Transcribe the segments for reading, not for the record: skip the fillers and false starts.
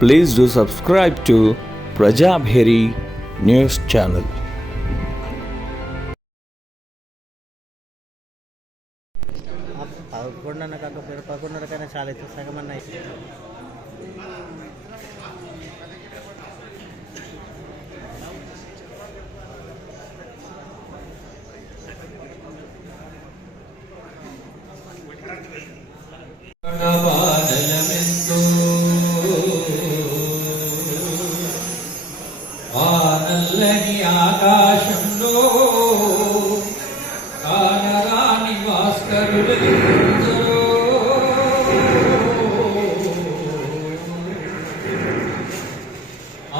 Please do subscribe to Prajabheri News Channel. పదకొండున్న కాకపోతే 11:30 కన్నా చాలా అయితే సగం అన్న నల్లని ఆకాశంలో కానరాని భాస్కరుడు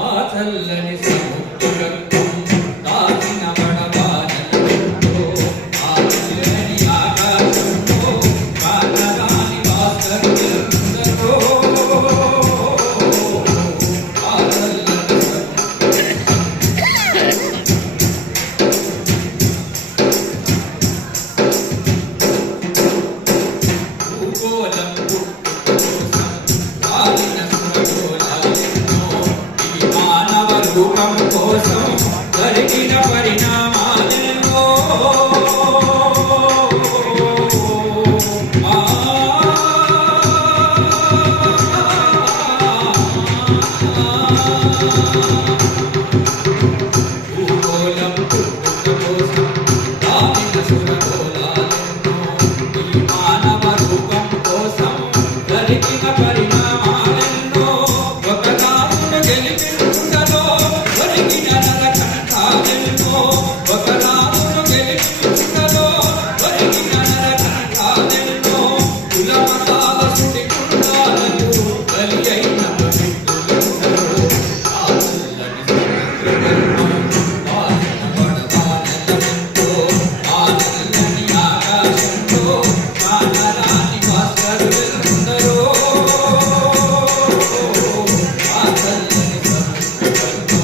ఆ చల్లని సముద్రం దాచిన పడబానలో ఆ నల్లని ఆకాశంలో కానరాని భాస్కరుడు రూపం కోసం జరిగిన పరిణామాలెన్నో భూగోళం కోసం దానిన సురగోళాలెన్నో ఈ మానవ రూపం కోసం జరిగిన పరిణామాలెన్నో ఒకనాడు గెలిపి ఒకనాడు గెలిపించుకలో ఒరిగిన నరకంఠాలెన్నో కులమతాల సుడి కుండాలకు బలి అయిన వ్యక్తులెందరో ఆ చల్లని సముద్రగర్భం వాసిన పడబానెలెంతో ఆ నల్లని ఆకాశంలో కానరాని భాస్కరులెందరో ఆ చల్లని సముద్రగర్భం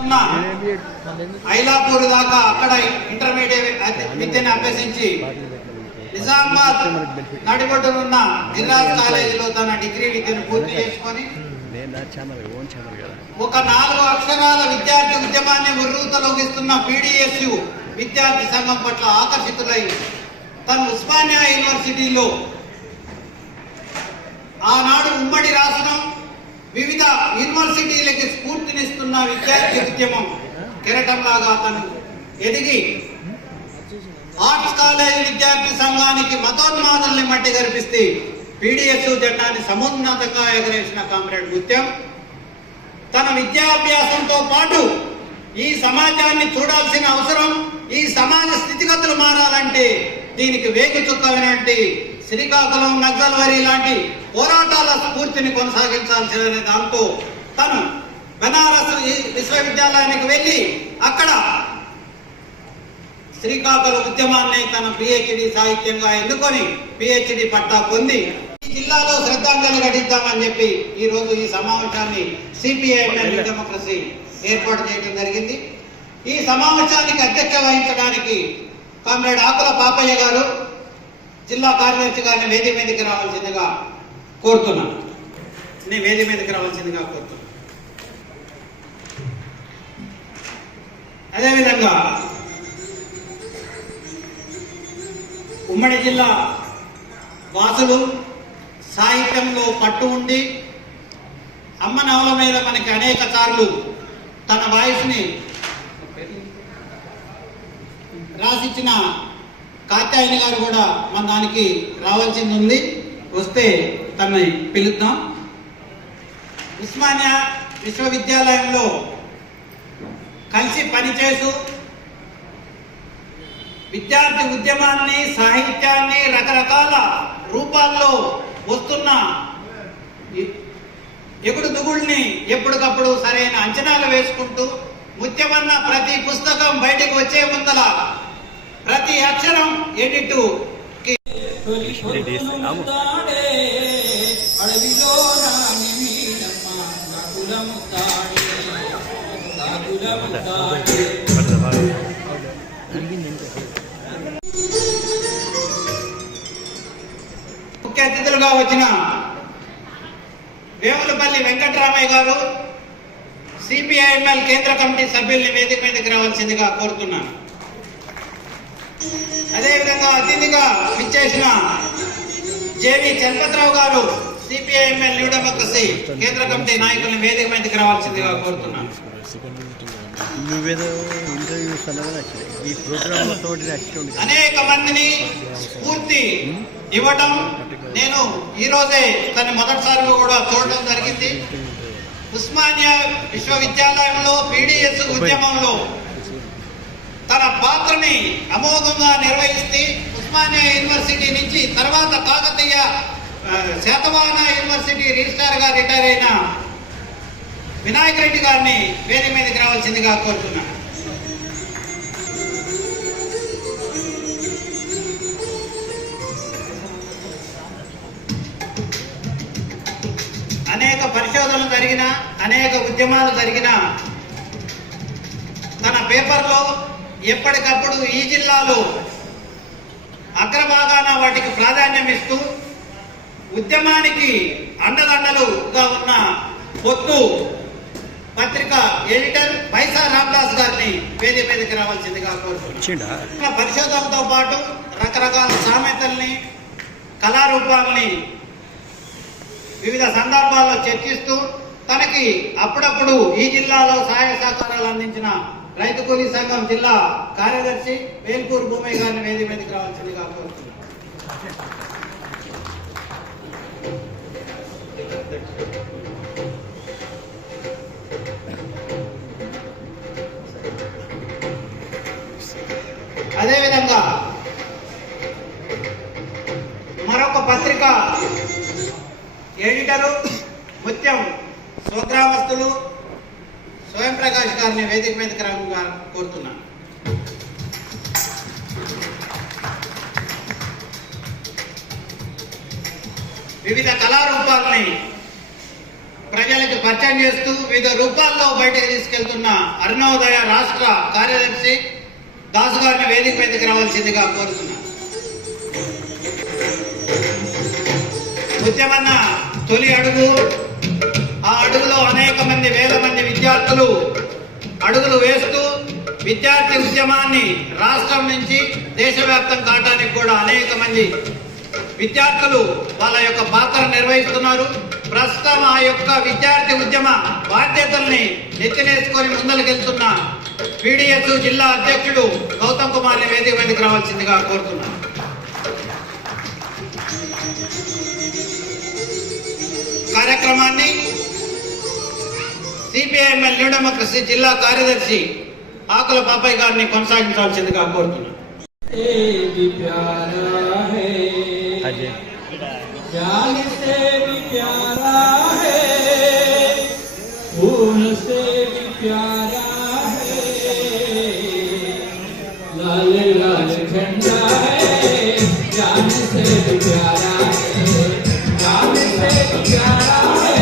ఉన్న ఐలాపూర్ దాకా అక్కడ ఇంటర్మీడియట్ విద్యను అభ్యసించి నిజామాబాద్ నడిబొడ్డునున్న గిరిరాజ్ కాలేజీలో తన డిగ్రీ విద్యను పూర్తి చేసుకొని ఒక 4 అక్షరాల విద్యార్థి ఉద్యమాన్ని ఉర్రూతలోగిస్తున్న PDSU విద్యార్థి సంఘం పట్ల ఆకర్షితులై తను ఉస్మానియా యూనివర్సిటీలో ఆనాడు ఉమ్మడి రాష్ట్రం వివిధ యూనివర్సిటీలకి స్ఫూర్తినిస్తున్న విద్యార్థి ఉద్యమం కెరటంలాగా తను ఎదిగి ఆర్ట్స్ కాలేజ్ విద్యార్థి సంఘానికి మతోన్మాదుల్ని మట్టి గర్పిస్తే PDSU జెండాని సమున్నతంగా ఎగరేసిన కామ్రేడ్ ముత్యం తన విద్యాభ్యాసంతో పాటు ఈ సమాజాన్ని చూడాల్సిన అవసరం, ఈ సమాజ స్థితిగతులు మారాలంటే దీనికి వేగు చుక్కవినట్టు శ్రీకాకుళం నక్సల్వరి లాంటి పోరాటాల స్ఫూర్తిని కొనసాగించాల్సిన దాంతో తను బనారస్ విశ్వవిద్యాలయానికి వెళ్ళి అక్కడ శ్రీకాకుళం ఉద్యమాన్ని తన PhD సాహిత్యంగా ఎన్నుకొని PhD పట్టా పొంది ఈ జిల్లాలో శ్రద్ధాంజలి ఘటిద్దామని చెప్పి ఈ రోజు ఈ సమావేశాన్ని CPI-ML న్యూ డెమోక్రసీ ఏర్పాటు చేయడం జరిగింది. ఈ సమావేశానికి అధ్యక్షత వహించడానికి కామ్రేడ్ ఆకుల పాపయ్య గారు జిల్లా కార్యదర్శి గారిని వేదిక మీదకి రావాల్సిందిగా కోరుతున్నాను. అదేవిధంగా ఉమ్మడి జిల్లా వాసులు సాహిత్యంలో పట్టు ఉండి అమ్మ నవల మీద మనకి అనేక సార్లు తన వాయిస్ని రాసిచ్చిన కాత్యాయని గారు కూడా మన దానికి రావాల్సింది ఉంది. వస్తే తనని పిలుద్దాం. ఉస్మానియా విశ్వవిద్యాలయంలో కలిసి పనిచేస్తూ విద్యార్థి ఉద్యమాన్ని, సాహిత్యాన్ని రకరకాల రూపాల్లో వస్తున్న ఎగుడు దుగుల్ని ఎప్పటికప్పుడు సరైన అంచనాలు వేసుకుంటూ ముత్యమన్న ప్రతి పుస్తకం బయటకు వచ్చే ముందల ప్రతి అక్షరం ఎడిట్ ముఖ్య అతిథులుగా వచ్చిన వేములపల్లి వెంకటరామయ్య గారు CPI-ML కేంద్ర కమిటీ సభ్యుల్ని వేదిక మీదకి రావాల్సిందిగా కోరుతున్నాను. అదేవిధంగా అతిథిగా విచ్చేసిన JV చలపతిరావు గారు CPI-ML న్యూ డెమోక్రసీ కేంద్ర కమిటీ నాయకుల్ని వేదిక మీదకి రావాల్సిందిగా కోరుతున్నాను. అనేక మందిని స్ఫూర్తి ఇవ్వటం నేను ఈ రోజే తన మొదటిసారిగా కూడా చూడడం జరిగింది. ఉస్మానియా విశ్వవిద్యాలయంలో PDSU ఉద్యమంలో తన పాత్రని అమోఘంగా నిర్వహిస్తే ఉస్మానియా యూనివర్సిటీ నుంచి తర్వాత కాకతీయ శాతవాహన యూనివర్సిటీ రిజిస్ట్రార్ గా రిటైర్ అయిన వినాయక్ రెడ్డి గారిని వేదిక మీదకి రావాల్సిందిగా కోరుతున్నాను. అనేక పరిశోధనలు జరిగిన, అనేక ఉద్యమాలు జరిగిన తన పేపర్లో ఎప్పటికప్పుడు ఈ జిల్లాలో అగ్రభాగాన వాటికి ప్రాధాన్యం ఇస్తూ ఉద్యమానికి అండదండలుగా ఉన్న పొత్తు పత్రిక ఎడిటర్ వైసా రామదాస్ గారిని వేదిక మీదకి రావాల్సిందిగా కోరుతున్నాను. పరిశోధనతో పాటు రకరకాల సామెతల్ని, కళారూపాలని వివిధ సందర్భాల్లో చర్చిస్తూ తనకి అప్పుడప్పుడు ఈ జిల్లాలో సహాయ సహకారాలు అందించిన రైతు కూలీ సంఘం జిల్లా కార్యదర్శి వేల్పూర్ భూమయ్య గారిని వేదిక మీదకి రావాల్సిందిగా కోరుతున్నాను. అదేవిధంగా మరొక పత్రిక ఎడిటరు ముత్యం స్వగ్రామస్తులు స్వయం ప్రకాష్ గారిని వేదిక మీదకి రాగా కోరుతున్నాను. వివిధ కళారూపాలని ప్రజలకు పరిచయం చేస్తూ వివిధ రూపాల్లో బయటకు తీసుకెళ్తున్న అరుణోదయ రాష్ట్ర కార్యదర్శి దాసు గారిని వేదిక మీదకి రావాల్సిందిగా కోరుతున్నాను. ఉద్యమన్న తొలి అడుగు, ఆ అడుగులో అనేక మంది వేల మంది విద్యార్థులు అడుగులు వేస్తూ విద్యార్థి ఉద్యమాన్ని రాష్ట్రం నుంచి దేశవ్యాప్తం కావడానికి కూడా అనేక మంది విద్యార్థులు వాళ్ళ యొక్క పాత్ర నిర్వహిస్తున్నారు. ప్రస్తుతం ఆ యొక్క విద్యార్థి ఉద్యమ బాధ్యతల్ని నెత్తినేసుకొని ముందలుకెళ్తున్న పీడిఎస్ జిల్లా అధ్యక్షుడు గౌతమ్ కుమార్ని వేదిక మీదకి రావాల్సిందిగా కోరుతున్నాను. కార్యక్రమాన్ని సిపిఐఎంఎల్ న్యూ డెమోక్రసీ జిల్లా కార్యదర్శి ఆకుల పాపయ్య గారిని కొనసాగించాల్సిందిగా కోరుతున్నాను. जान से भी प्यारा है, खून से भी प्यारा है, लाल लाल झंडा है, जान से भी प्यारा है, जान से भी प्यारा है,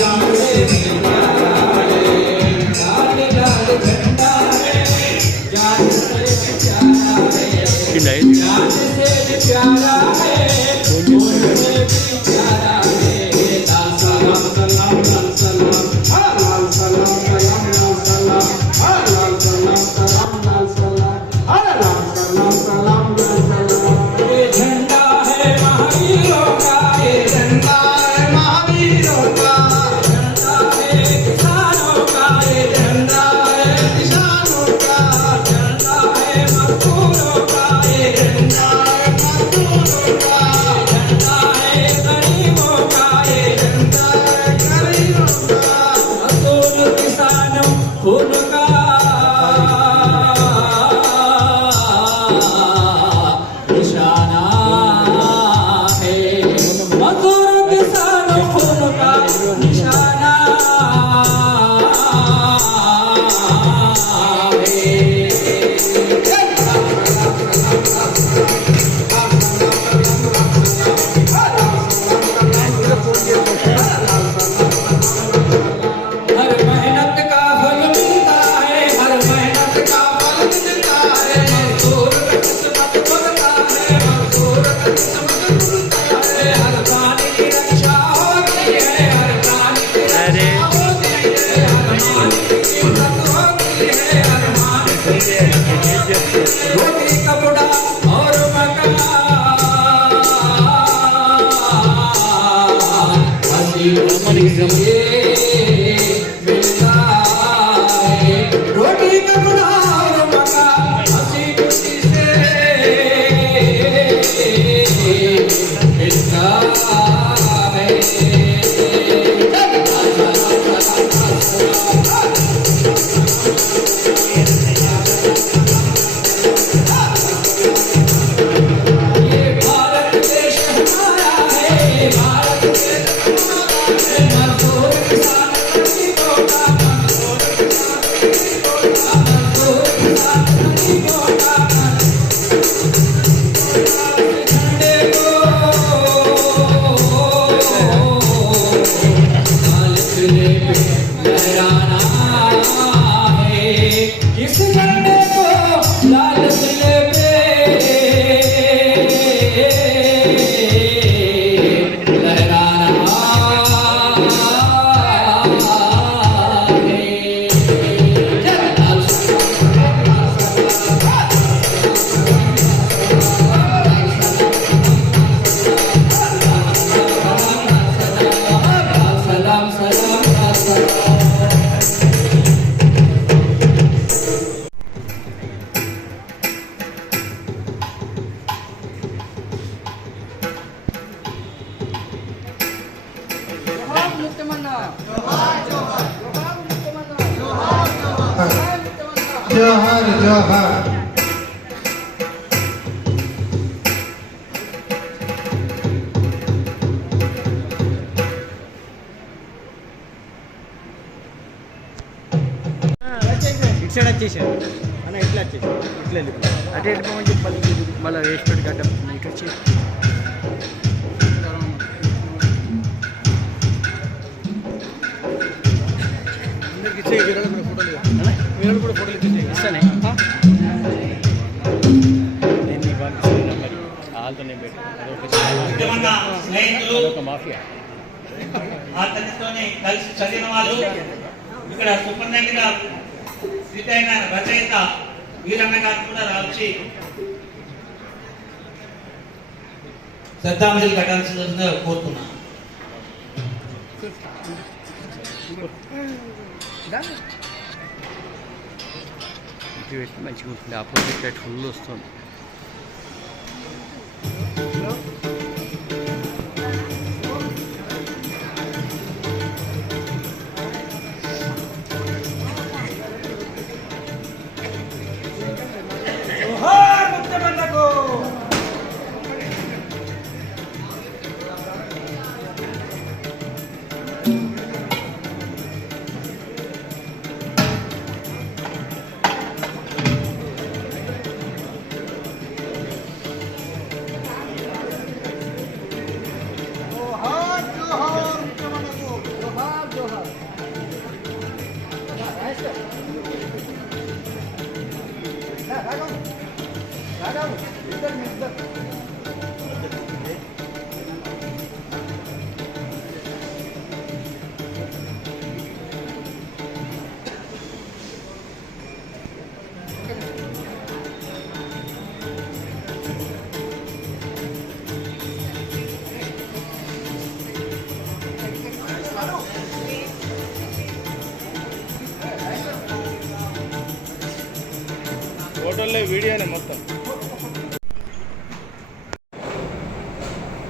जान से भी प्यारा है, लाल लाल झंडा है, जान से भी प्यारा है, जान से भी प्यारा है, जोहार जोहार ఇటు సైడ్ వచ్చేసాడు అన్న, ఇట్లా వచ్చేసాడు, ఇట్లా వెళ్ళిపోయి అటు వెళ్ళిపోమని చెప్పాలి. మళ్ళీ వేస్ట్ పెట్టి గడ్డ ఇటు వచ్చి ఇచ్చే వీళ్ళు కూడా ఫోటోలు వీళ్ళు కూడా ఫోటోలు ఇస్తానే నేను నీకు పంపిస్తాను నెంబర్ వాళ్ళతో నేను పెట్టాను అదొక మాఫియా అతనితోనే కలిసి చదివిన వాళ్ళు ఇక్కడ సూపరింటెండెంట్గా స్థితి అయిన రచయిత వీరన్న గారు కూడా రావచ్చి శ్రద్ధాంజలి కట్టాల్సిందిగా కోరుతున్నాను. ఇది పెట్టి మంచిగా ఉంటుంది ఆపోజిట్ లైట్ ఫుల్ వస్తుంది. ఫోటోలే వీడియోనే మొత్తం.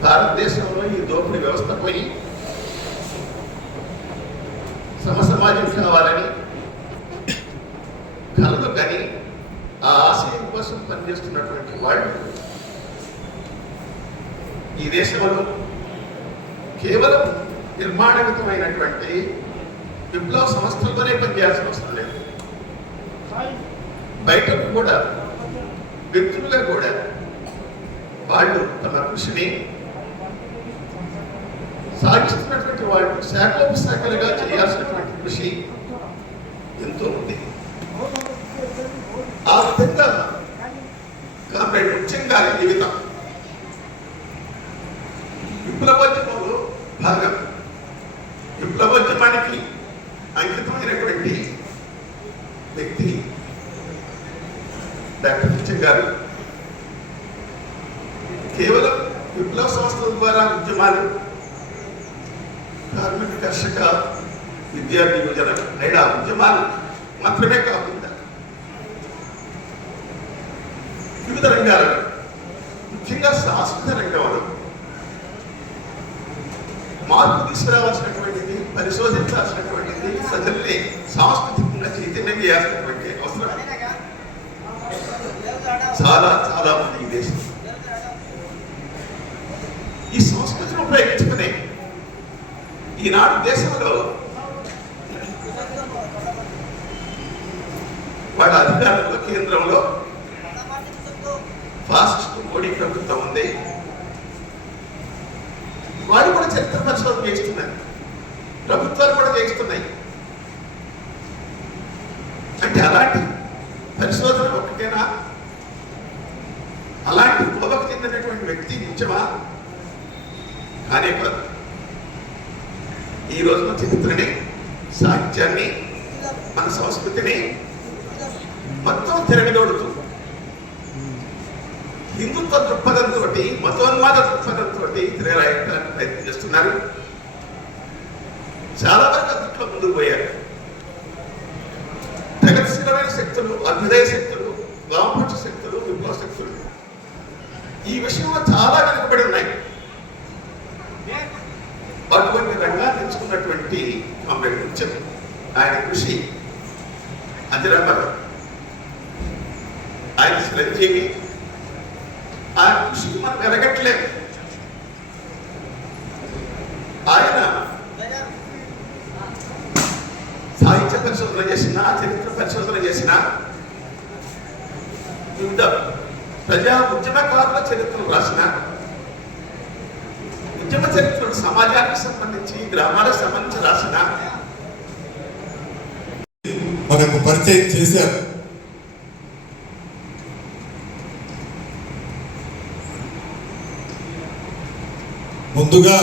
భారతదేశంలో ఈ దోపిడీ వ్యవస్థ పోయి సమసమాజం కావాలని కలలు కానీ ఆ ఆశయం కోసం పనిచేస్తున్నటువంటి వాళ్ళు ఈ దేశంలో కేవలం నిర్మాణగతమైనటువంటి విప్లవ సంస్థలతోనే పనిచేయాల్సిన అవసరం లేదు. బయటకు కూడా వ్యక్తులుగా కూడా వాళ్ళు తమ కృషిని సాగిస్తున్నటువంటి వాళ్ళు శాఖోపశాఖలుగా చేయాల్సినటువంటి కృషి ఎంతో ఉంది. ఆ విధంగా కామ్రేడ్ ముఖ్యంగా జీవితం విప్లవోద్యమంలో భాగం. విప్లవోద్యమానికి అంకితమైనటువంటి వ్యక్తి డాక్టర్ ముఖ్యం గారు కేవలం విప్లవ సంస్థల ద్వారా ఉద్యమాలు, కార్మిక కర్షక విద్యార్థి యువజన నైడా ఉద్యమాలు మాత్రమే కాకుండా వివిధ రంగాలలో ముఖ్యంగా సాంస్కృతిక రంగంలో మార్పు తీసుకురావాల్సినటువంటిది, పరిశోధించాల్సినటువంటిది, ప్రజల్ని సాంస్కృతికంగా చైతన్యం చేయాల్సినటువంటి అవసరం చాలా చాలా మంది ఈ దేశం. ఈ సంస్కృతిని ఉపయోగించుకుని ఈనాడు దేశంలో వాళ్ళ అధికారంలో కేంద్రంలో ఫాసిస్ట్ మోడీ ప్రభుత్వం ఉంది. వాళ్ళు కూడా చరిత్ర పరిశోధన చేస్తున్నారు, ప్రభుత్వాలు కూడా చేస్తున్నాయి. అంటే అలాంటి పరిశోధన ఒకటేనా? అలాంటి కోవకు చెందినటువంటి వ్యక్తి నిజమా? కానీ కాదు. ఈ రోజు మన చరిత్రని, సాహిత్యాన్ని, మన సంస్కృతిని మొత్తం తిరగదోడుతూ హిందుత్వ దృక్పథంతో, మతోన్మాద దృక్పథంతో తిరగరాయడానికి ప్రయత్నం చేస్తున్నారు. చాలా వరకు అందుట్లో ముందుకు పోయారు. ప్రగతిశీలమైన శక్తులు, అభ్యుదయ శక్తులు, వామపక్ష శక్తులు, విప్లవ శక్తులు ఈ విషయంలో చాలా వెనుకబడి ఉన్నాయి. అటువంటి రంగాన్ని తెచ్చుకున్నటువంటి కామ్రేడ్ ముఖ్యం, ఆయన కృషి అజరామరం, ఆయన చిరంజీవి. ఆ కృషికి మనం వెలగట్లేదు. ఆయన సాహిత్య పరిశోధన చేసిన, చరిత్ర పరిశోధన చేసిన, వివిధ ప్రజా ఉద్యమకారుల చరిత్రలు రాసిన, ఉద్యమ చరిత్రలు సమాజానికి సంబంధించి, గ్రామాలకు సంబంధించి రాసిన మనకు పరిచయం చేశారు. ముందుగా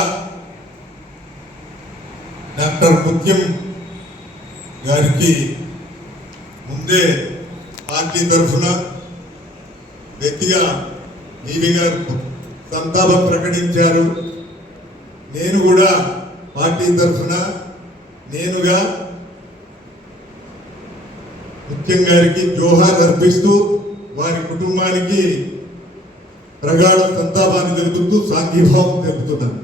డాక్టర్ ముత్యం గారికి ముందే పార్టీ తరఫున వ్యక్తిగా ఈవి గారు సంతాపం ప్రకటించారు. నేను కూడా పార్టీ తరఫున నేనుగా ముత్యం గారికి జోహార్ అర్పిస్తూ వారి కుటుంబానికి ప్రగాఢ సంతాపాన్ని తెలుపుతూ సాంఘీభావం తెలుపుతున్నాను.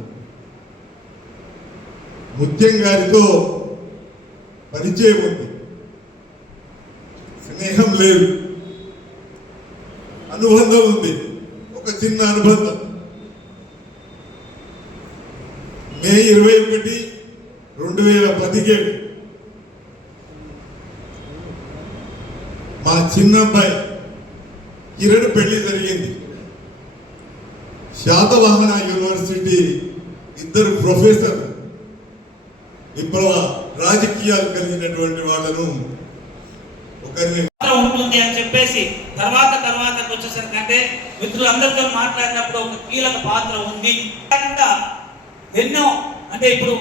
ముత్యం గారితో పరిచయం ఉంది, స్నేహం లేదు, అనుబంధం ఉంది. ఒక చిన్న అనుబంధం. మే 21, 2017 మా చిన్నబ్బాయి కిరణ్ పెళ్లి జరిగింది. శాతవాహన యూనివర్సిటీ ఇద్దరు ప్రొఫెసర్ విప్లవ రాజకీయాలు కలిగినటువంటి వాళ్ళను ఒకరిని ఉంటుంది అని చెప్పేసి తర్వాత వచ్చేసరికి అంటే మిత్రులందరితో మాట్లాడినప్పుడు ఒక కీలక పాత్ర ఉంది. ఎన్నో అంటే ఇప్పుడు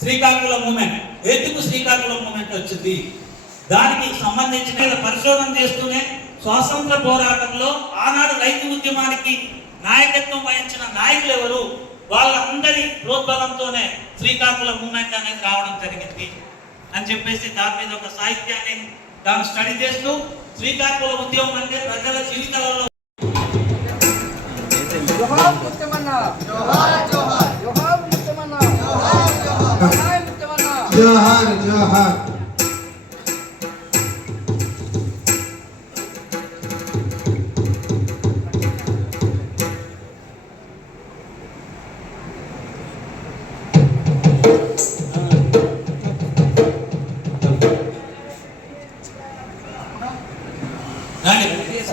శ్రీకాకుళం మూమెంట్, ఎందుకు శ్రీకాకుళం మూమెంట్ వచ్చింది, దానికి సంబంధించిన పరిశోధన చేస్తూనే స్వాతంత్ర పోరాటంలో ఆనాడు రైతు ఉద్యమానికి నాయకత్వం వహించిన నాయకులు ఎవరు, వాళ్ళందరి ప్రోద్బలంతోనే శ్రీకాకుళం మూమెంట్ అనేది రావడం జరిగింది అని చెప్పేసి దాని మీద ఒక సాహిత్యాన్ని దాన్ని స్టడీ చేస్తూ శ్రీకాకుళం ఉద్యమం అంటే ప్రజల జీవితాలలో జోహార్ జోహార్.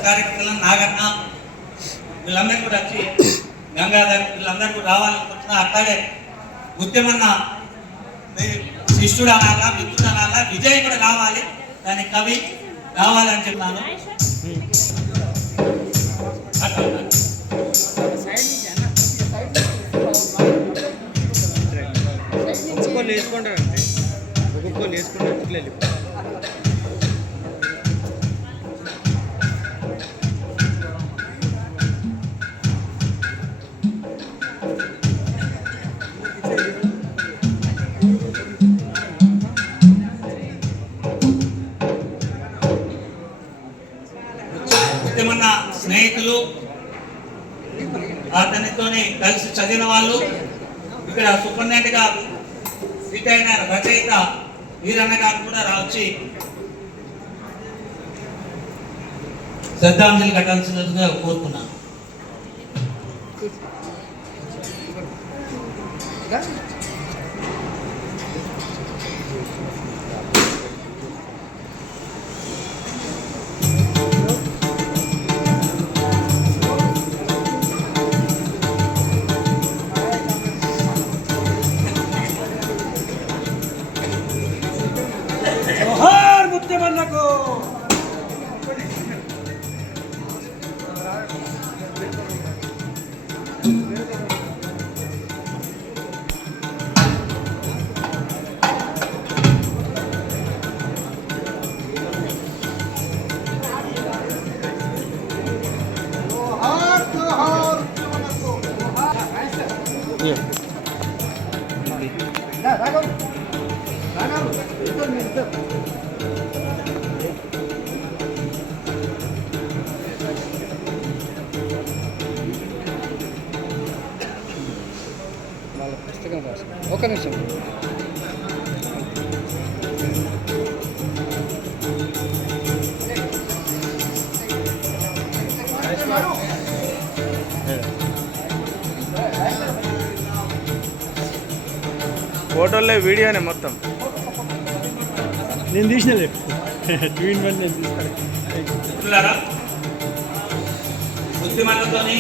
కార్యకర్తలు నాగన్న వీళ్ళందరూ కూడా వచ్చి గంగాధర్ వీళ్ళందరూ కూడా రావాలనుకుంటున్నా. అట్లాగే ముత్యమన్న శిష్యుడు అనాలా, మిత్రుడు అనాలా, విజయ్ కూడా రావాలి, దాని కవి రావాలని చెప్పినాను. ఒక్కొక్కరు వేసుకుంటారు, ఒక్కొక్కరు వేసుకుంటారు ఇట్లా ముఖ్యమైన స్నేహితులు, అతనితోని కలిసి చదివిన వాళ్ళు, ఇక్కడ సూపరింటెండెంట్ గా రిటైర్ అయిన రచయిత వీరన్న గారు కూడా రావచ్చి శ్రద్ధాంజలి కట్టాల్సినట్టుగా కోరుతున్నాను. ఒక నిమిషం. ఫోటోలే వీడియోనే మొత్తం నేను తీసినలే 2-in-1 నేను తీస్తాను. బుద్ధిమంతుతోని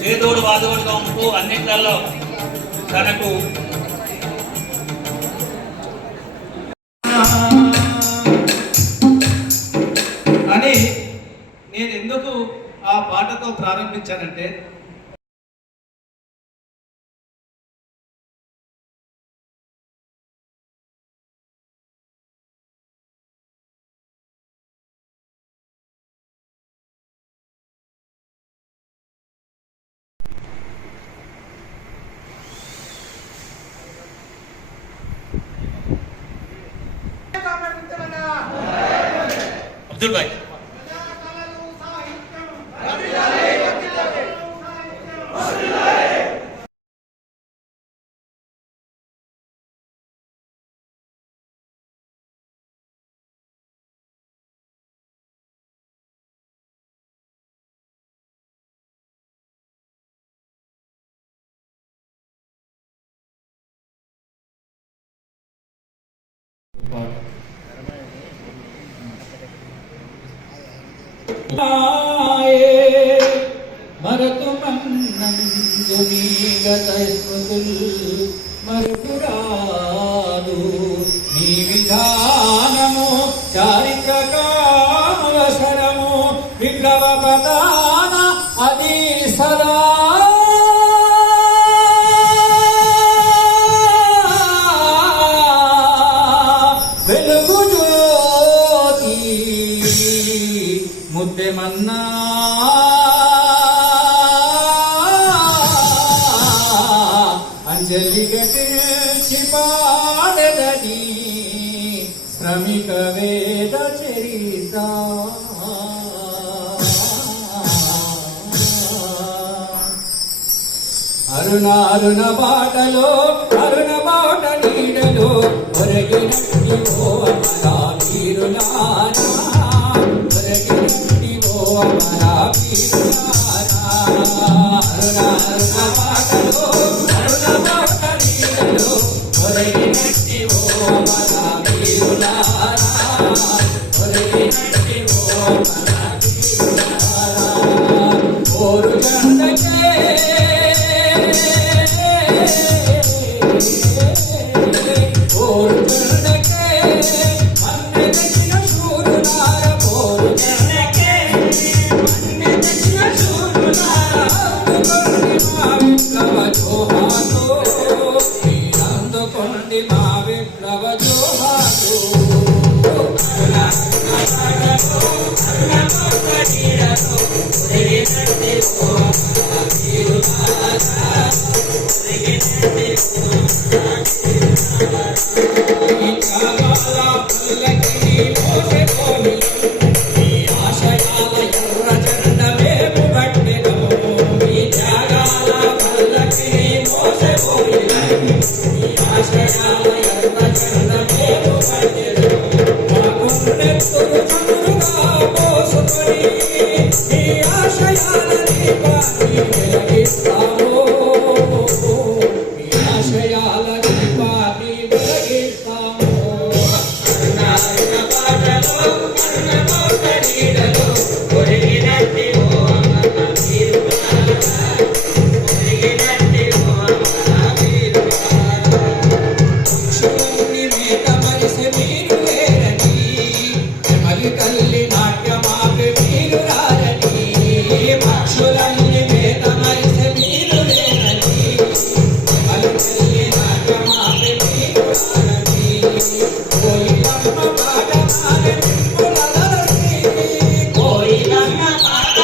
చేదోడు వాదోడుగా ఉంటూ అన్నిట్లలో తనకు నేను ఎందుకు ఆ పాటతో ప్రారంభించానంటే, అబ్దుల్ భాయ్ మరతు మన్నందు నీగత స్మృతులు మరుపురాదు నీ విధానము చారిత్రకావసరము విప్లవ పదాన అది సదా వెలుగు జ్యోతి ముద్దెమన్నా అంజలి గట్టి పాడదని శ్రమిక వేద చరిత అరుణ బాటలో అరుణ బాట నీడలో ఒరగినట్టి ఓ అమరా వీరులారా ఒరగినట్టి ఓ అమరా వీరులారా అరుణ బాటలో అరుణ బాట నీడలో ఒరగినట్టి ఓ అమరా వీరులారా ఒరగినట్టి ఓ అమరా వీరులారా ఓరు గంటకే కోయిలమ్మ పాట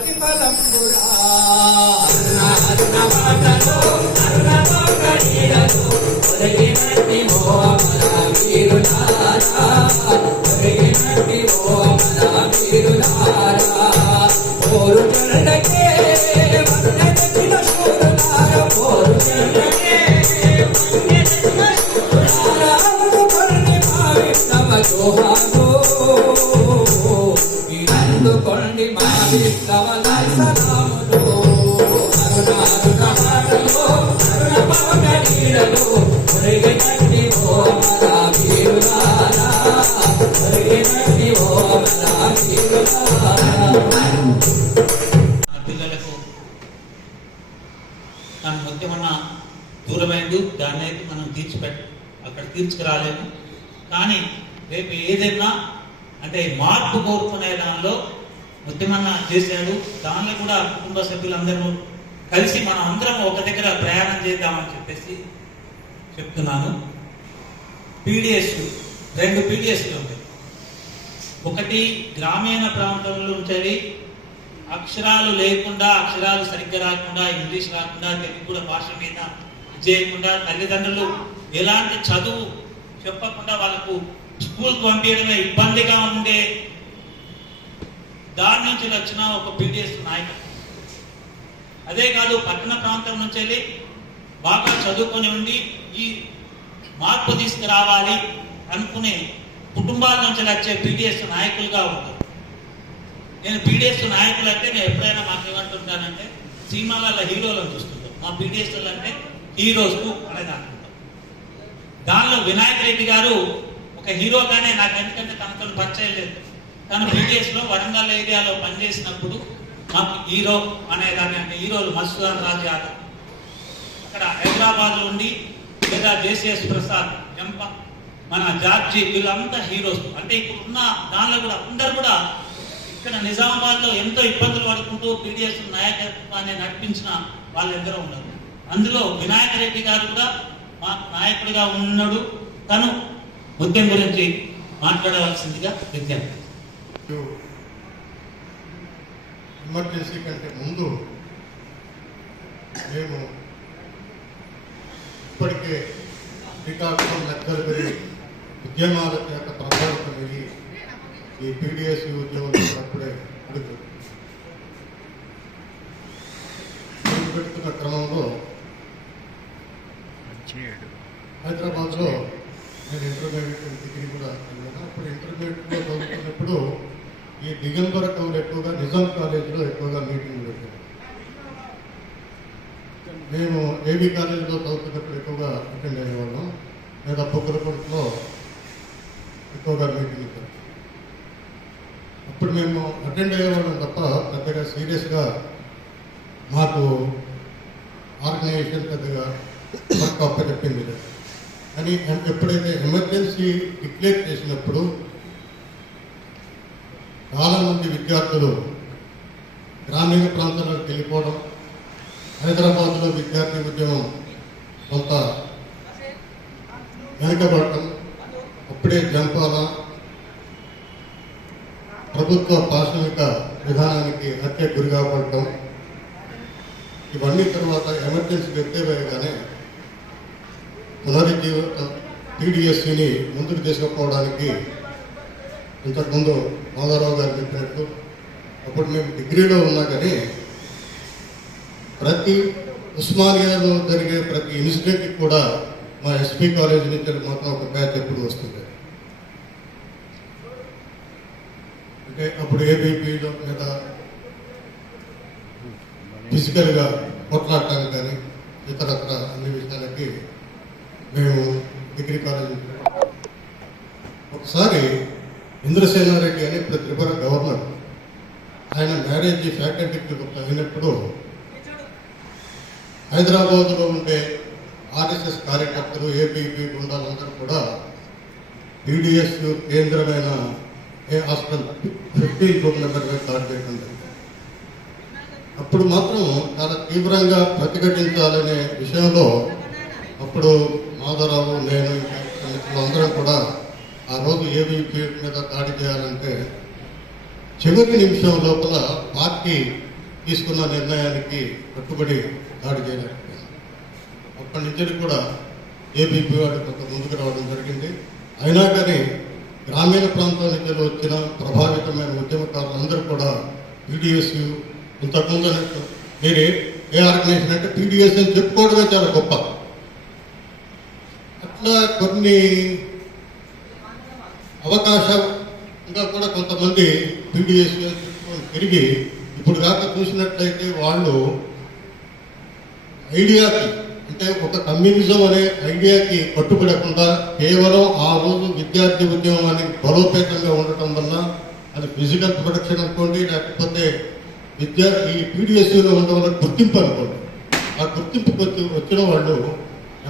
ప్రతిఫలంబురా అరుణ మాటలో అరుణతో కడీడలో ఒరిగినట్టి ఓ అమర వీరులారా ఒరిగినట్టి ఓ అమర వీరులారా పోరు చెండకే వన్నెత్తిన శూరులారా పోరు చెండకే వన్నెత్తిన శూరులారా అందుకొండి మా విప్లవ జోహారు అందుకొండి మా విప్లవ సలాములు అరుణ అరుణ మాటలో అరుణ పవనీడలో ఒరిగినట్టి ఓ అమర వీరులారా ఒరిగినట్టి ఓ అమర వీరులారా మన పిల్లలకు తన ముఖ్యమన్న దూరమైంది, దాన్ని అయితే మనం అక్కడ తీర్చుకురాలేము. కానీ రేపు ఏదైనా అంటే మార్పు కోరుకునే దానిలో ముఖ్యమన్న చేశాడు. దానిలో కూడా కుటుంబ సభ్యులందరూ కలిసి మనం అందరం ఒక దగ్గర ప్రయాణం చేద్దామని చెప్పేసి చెప్తున్నాను. పీడిఎస్ 2 పీడిఎస్లు ఉంటాయి. ఒకటి గ్రామీణ ప్రాంతంలో ఉంచేది అక్షరాలు లేకుండా, అక్షరాలు సరిగ్గా రాకుండా, ఇంగ్లీష్ రాకుండా, తెలుగు కూడా భాష మీద చేయకుండా, తల్లిదండ్రులు ఎలాంటి చదువు చెప్పకుండా వాళ్ళకు స్కూల్కి పంపించడమే ఇబ్బందిగా ఉండే దాని నుంచి వచ్చిన ఒక పీడిఎస్ నాయకుడు. అదే కాదు, పట్టణ ప్రాంతం నుంచి వెళ్ళి బాగా చదువుకొని ఉండి ఈ మార్పు తీసుకురావాలి అనుకునే కుటుంబాల నుంచి వచ్చే పీడిఎస్ నాయకులుగా ఉంటారు. నేను పీడిఎస్ నాయకులు అంటే నేను ఎప్పుడైనా మాకేమంటుంటానంటే సినిమాలలో హీరోలను చూస్తుంటాం, మా పీడిఎస్ అంటే హీరోస్ అనేది అనుకుంటాం. దానిలో వినాయక్ రెడ్డి గారు ఒక హీరోగానే నాకు, ఎందుకంటే తనతో పరిచయం లేదు. తను పీడిఎస్లో వరంగల్ ఏరియాలో పనిచేసినప్పుడు మాకు హీరో అనేదాన్ని, అంటే హీరోలు మధుసూదన్ రాజు యాదవ్ అక్కడ హైదరాబాద్లో ఉండి, లేదా జేసీఎస్ ప్రసాద్, జంప, మన జార్జీ, వీళ్ళంతా హీరోస్. అంటే ఇప్పుడు ఉన్న దానిలో కూడా అందరు కూడా ఇక్కడ నిజామాబాద్లో ఎంతో ఇబ్బందులు పడుకుంటూ పీడిఎస్ నాయకత్వాన్ని నడిపించిన వాళ్ళెందరూ ఉన్నారు. అందులో వినాయక రెడ్డి గారు కూడా మా నాయకుడిగా ఉన్నాడు. తను ముఖ్యం గురించి మాట్లాడవలసిందిగా విజ్ఞప్తి. ఎమర్జెన్సీ కంటే ముందు మేము ఇప్పటికే శ్రీకాకుళం లెక్కలు పెరిగి ఉద్యమాల చేత ప్రభావితమయ్యి ఈ పీడిఎస్ ఉద్యమం అప్పుడే అడుగు పెడుతున్న క్రమంలో హైదరాబాద్లో నేను ఇంటర్మీడియట్ డిగ్రీ కూడా చదివాను. అప్పుడు ఇంటర్మీడియట్లో చదువుతున్నప్పుడు ఈ దిగంబర కవులు ఎక్కువగా నిజాం కాలేజీలో ఎక్కువగా మీటింగ్లు పెట్టారు. మేము ఏబీ కాలేజీలో చదువుతున్నప్పుడు ఎక్కువగా అటెండ్ అయ్యేవాళ్ళం, లేదా పొగలకొండలో ఎక్కువగా మీటింగ్ పెట్టారు. అప్పుడు మేము అటెండ్ అయ్యేవాళ్ళం తప్ప పెద్దగా సీరియస్గా మాకు ఆర్గనైజేషన్ పెద్దగా వర్క్ అప్పచెప్పింది లేదు. కానీ ఎప్పుడైతే ఎమర్జెన్సీ డిక్లేర్ చేసినప్పుడు చాలామంది విద్యార్థులు గ్రామీణ ప్రాంతాలకు వెళ్ళిపోవడం, హైదరాబాద్లో విద్యార్థి ఉద్యమం కొంత వెనుకబడటం, అప్పుడే జంపాల ప్రభుత్వ ప్రాథమిక విధానానికి హత్య గురి కాబడటం, ఇవన్నీ తర్వాత ఎమర్జెన్సీ ఎత్తేవేయగానే పునరుజ్జీవ పీడిఎస్సిని ముందుకు తీసుకుపోవడానికి ఇంతకుముందు మాధవరావు గారు చెప్పినట్టు అప్పుడు మేము డిగ్రీలో ఉన్నా కానీ ప్రతి ఉస్మానియాలో జరిగే ప్రతి ఇన్సిడెంట్కి కూడా మా ఎస్పీ కాలేజ్ నుంచి మాత్రం ఒక బ్యాచ్ ఎప్పుడు వస్తుంది. అంటే అప్పుడు ఏబీపీలో మీద ఫిజికల్గా కొట్లాడటానికి కానీ ఇతరత్ర అన్ని విషయాలకి మేము డిగ్రీ కాలేజ్. ఒకసారి ఇంద్రసేనారెడ్డి అని ఇప్పుడు త్రిపుర గవర్నర్, ఆయన మ్యారేజ్ ఫ్యాకల్టీకి అయినప్పుడు హైదరాబాద్లో ఉండే ఆర్ఎస్ఎస్ కార్యకర్తలు, ఏబీపీ గుండాలందరూ కూడా పీడిఎస్ కేంద్రమైన ఏ హాస్పిటల్ 15 రూమ్ నెంబర్ దాడి చేయడం జరిగింది. అప్పుడు మాత్రం చాలా తీవ్రంగా ప్రతిఘటించాలనే విషయంలో అప్పుడు మాధవరావు, నేను అందరం కూడా ఆ రోజు ఏబీపీ మీద దాడి చేయాలంటే చివరి నిమిషం లోపల పార్టీ తీసుకున్న నిర్ణయానికి కట్టుబడి దాడి చేయలేకపోయింది. అప్పటి నుంచి కూడా ఏబీపీ వాడు కొంత ముందుకు రావడం జరిగింది. అయినా కానీ గ్రామీణ ప్రాంతాల నుంచి వచ్చిన ప్రభావితమైన ఉద్యమకారులందరూ కూడా పీడిఎస్యు ఇంతకుముందు మీరు ఏ ఆర్గనైజేషన్ అంటే పీడిఎస్ అని చెప్పుకోవడమే చాలా గొప్ప. అట్లా కొన్ని అవకాశంగా కూడా కొంతమంది పీడిఎస్ తిరిగి ఇప్పుడు కాక చూసినట్లయితే వాళ్ళు ఐడియాకి అంటే ఒక కమ్యూనిజం అనే ఐడియాకి కట్టుబడకుండా కేవలం ఆ రోజు విద్యార్థి ఉద్యమాన్ని బలోపేతంగా ఉండటం వల్ల అది ఫిజికల్ ప్రొడక్షన్ అనుకోండి, లేకపోతే ఈ పీడిఎస్యూలో ఉండడం వల్ల గుర్తింపు అనుకోండి. ఆ గుర్తింపు వచ్చిన వాళ్ళు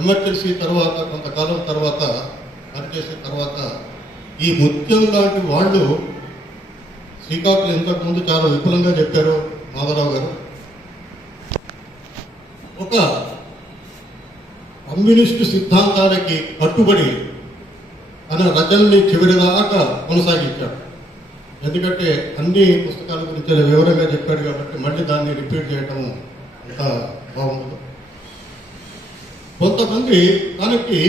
ఎమర్జెన్సీ తర్వాత కొంతకాలం తర్వాత పనిచేసిన తర్వాత ఈ ముత్యం లాంటి వాళ్ళు శ్రీకాకుళం ఇంతకుముందు చాలా విపులంగా చెప్పారు మాధవరావు గారు. ఒక కమ్యూనిస్టు సిద్ధాంతాలకి కట్టుబడి తన రచనని చివరిదాకా కొనసాగించాడు. ఎందుకంటే అన్ని పుస్తకాల గురించి వివరంగా చెప్పాడు కాబట్టి మళ్ళీ దాన్ని రిపీట్ చేయటం అంత బాగుండదు. కొంతమంది తనకి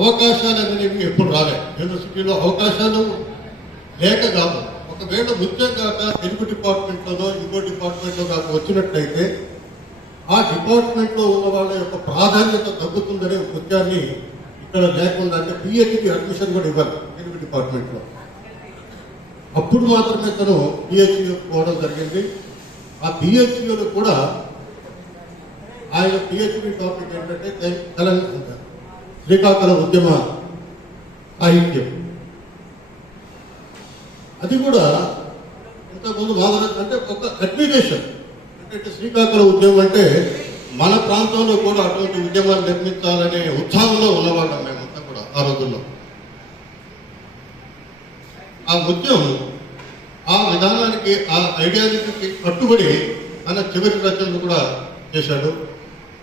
అవకాశాలు అనేవి ఎప్పుడు రాలేదు. యూనివర్సిటీలో అవకాశాలు లేక కాదు, ఒకవేళ ముఖ్యం కాక తెలుగు డిపార్ట్మెంట్లోనో ఇంకో డిపార్ట్మెంట్లో కాక వచ్చినట్లయితే ఆ డిపార్ట్మెంట్లో ఉన్న వాళ్ళ యొక్క ప్రాధాన్యత తగ్గుతుందనే ముఖ్యాన్ని ఇక్కడ లేకుండా అంటే పిహెచ్డి అడ్మిషన్ కూడా ఇవ్వాలి తెలుగు డిపార్ట్మెంట్లో. అప్పుడు మాత్రమే తను పిహెచ్డి పోవడం జరిగింది. ఆ పిహెచ్డిలో కూడా ఆయన పిహెచ్డి టాపిక్ ఏంటంటే తెలంగాణ శ్రీకాకుళం ఉద్యమ సాహిత్యం. అది కూడా ఇంతకుముందు అంటే ఒక అడ్మిరేషన్ అంటే శ్రీకాకుళం ఉద్యమం అంటే మన ప్రాంతంలో కూడా అటువంటి ఉద్యమాలు నిర్మించాలనే ఉత్సాహంలో ఉన్నవాళ్ళం మేమంతా కూడా ఆ రోజుల్లో. ఆ ఉద్యమం ఆ విధానానికి ఆ ఐడియాలజీకి కట్టుబడి తన చివరి రచనలు కూడా చేశాడు.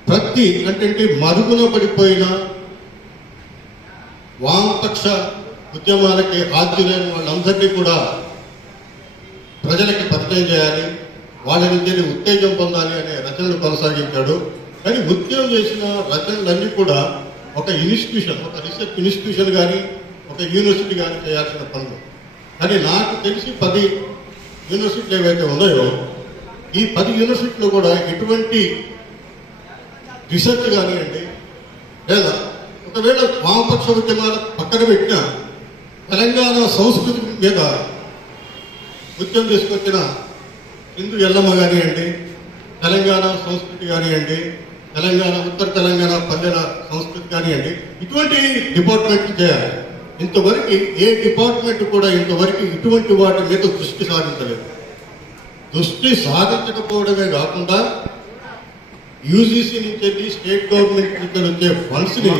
ప్రతి అంటే మరుగున పడిపోయిన వామపక్ష ఉద్యమాలకి ఆద్యులైన వాళ్ళందరినీ కూడా ప్రజలకి పరిచయం చేయాలి, వాళ్ళ నుంచి ఉత్తేజం పొందాలి అనే రచనలు కొనసాగించాడు. కానీ ఉద్యమం చేసిన రచనలన్నీ కూడా ఒక ఇన్స్టిట్యూషన్, ఒక రీసెర్చ్ ఇన్స్టిట్యూషన్ కానీ ఒక యూనివర్సిటీ కానీ చేయాల్సిన పనులు. కానీ నాకు తెలిసి 10 యూనివర్సిటీలు ఏవైతే ఉన్నాయో ఈ 10 యూనివర్సిటీలు కూడా ఎటువంటి రీసెర్చ్ కానివ్వండి లేదా ఒకవేళ వామపక్ష ఉద్యమాలు పక్కన పెట్టిన తెలంగాణ సంస్కృతి మీద ఉద్యమం తీసుకొచ్చిన హిందూ ఎల్లమ్మ కానివ్వండి, తెలంగాణ సంస్కృతి కానివ్వండి, తెలంగాణ ఉత్తర తెలంగాణ పల్లెల సంస్కృతి కానివ్వండి, ఇటువంటి డిపార్ట్మెంట్లు చేయాలి. ఇంతవరకు ఏ డిపార్ట్మెంట్ కూడా ఇంతవరకు ఇటువంటి వాటి మీద దృష్టి సాధించలేదు. దృష్టి సాధించకపోవడమే కాకుండా యూజీసీ నుంచి వెళ్ళి స్టేట్ గవర్నమెంట్ నుంచి వచ్చే ఫండ్స్ని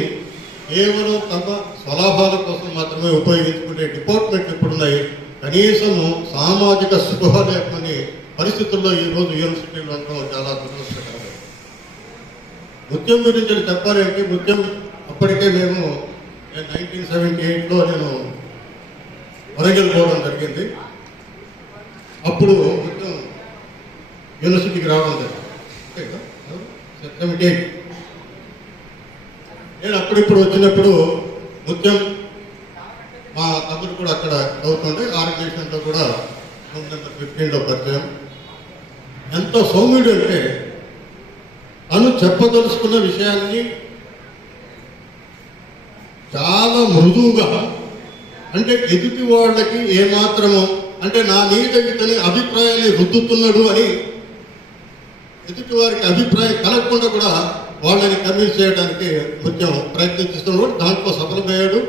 కేవలం తమ స్వలాభాల కోసం మాత్రమే ఉపయోగించుకునే డిపార్ట్మెంట్లు ఇప్పుడున్నాయి. కనీసము సామాజిక స్పృహ లేని పరిస్థితుల్లో ఈరోజు యూనివర్సిటీలో ఉండడం చాలా దురదృష్టకరం. ముత్యం గురించి చెప్పాలంటే ముత్యం అప్పటికే నేను 1978లో నేను వరంగల్ పోవడం జరిగింది. అప్పుడు ముత్యం యూనివర్సిటీకి రావడం జరిగింది 78. నేను అప్పుడిప్పుడు వచ్చినప్పుడు ముత్యం మా తమ్ముడు కూడా అక్కడ చదువుతుండే ఆర్గనైజేషన్తో కూడా 2015లో పరిచయం. ఎంతో సౌమ్యుడు అంటే తను చెప్పదలుచుకున్న విషయాన్ని చాలా మృదువుగా అంటే ఎదుటి వాళ్ళకి ఏమాత్రమో అంటే నా మీద ఇతని అభిప్రాయాన్ని రుద్దుతున్నాడు అని ఎదుటి వారికి అభిప్రాయం కలగకుండా కూడా వాళ్ళని కన్విన్స్ చేయడానికి ముఖ్యం ప్రయత్నిస్తున్నాడు. దాంట్లో సఫలమయ్యాడు.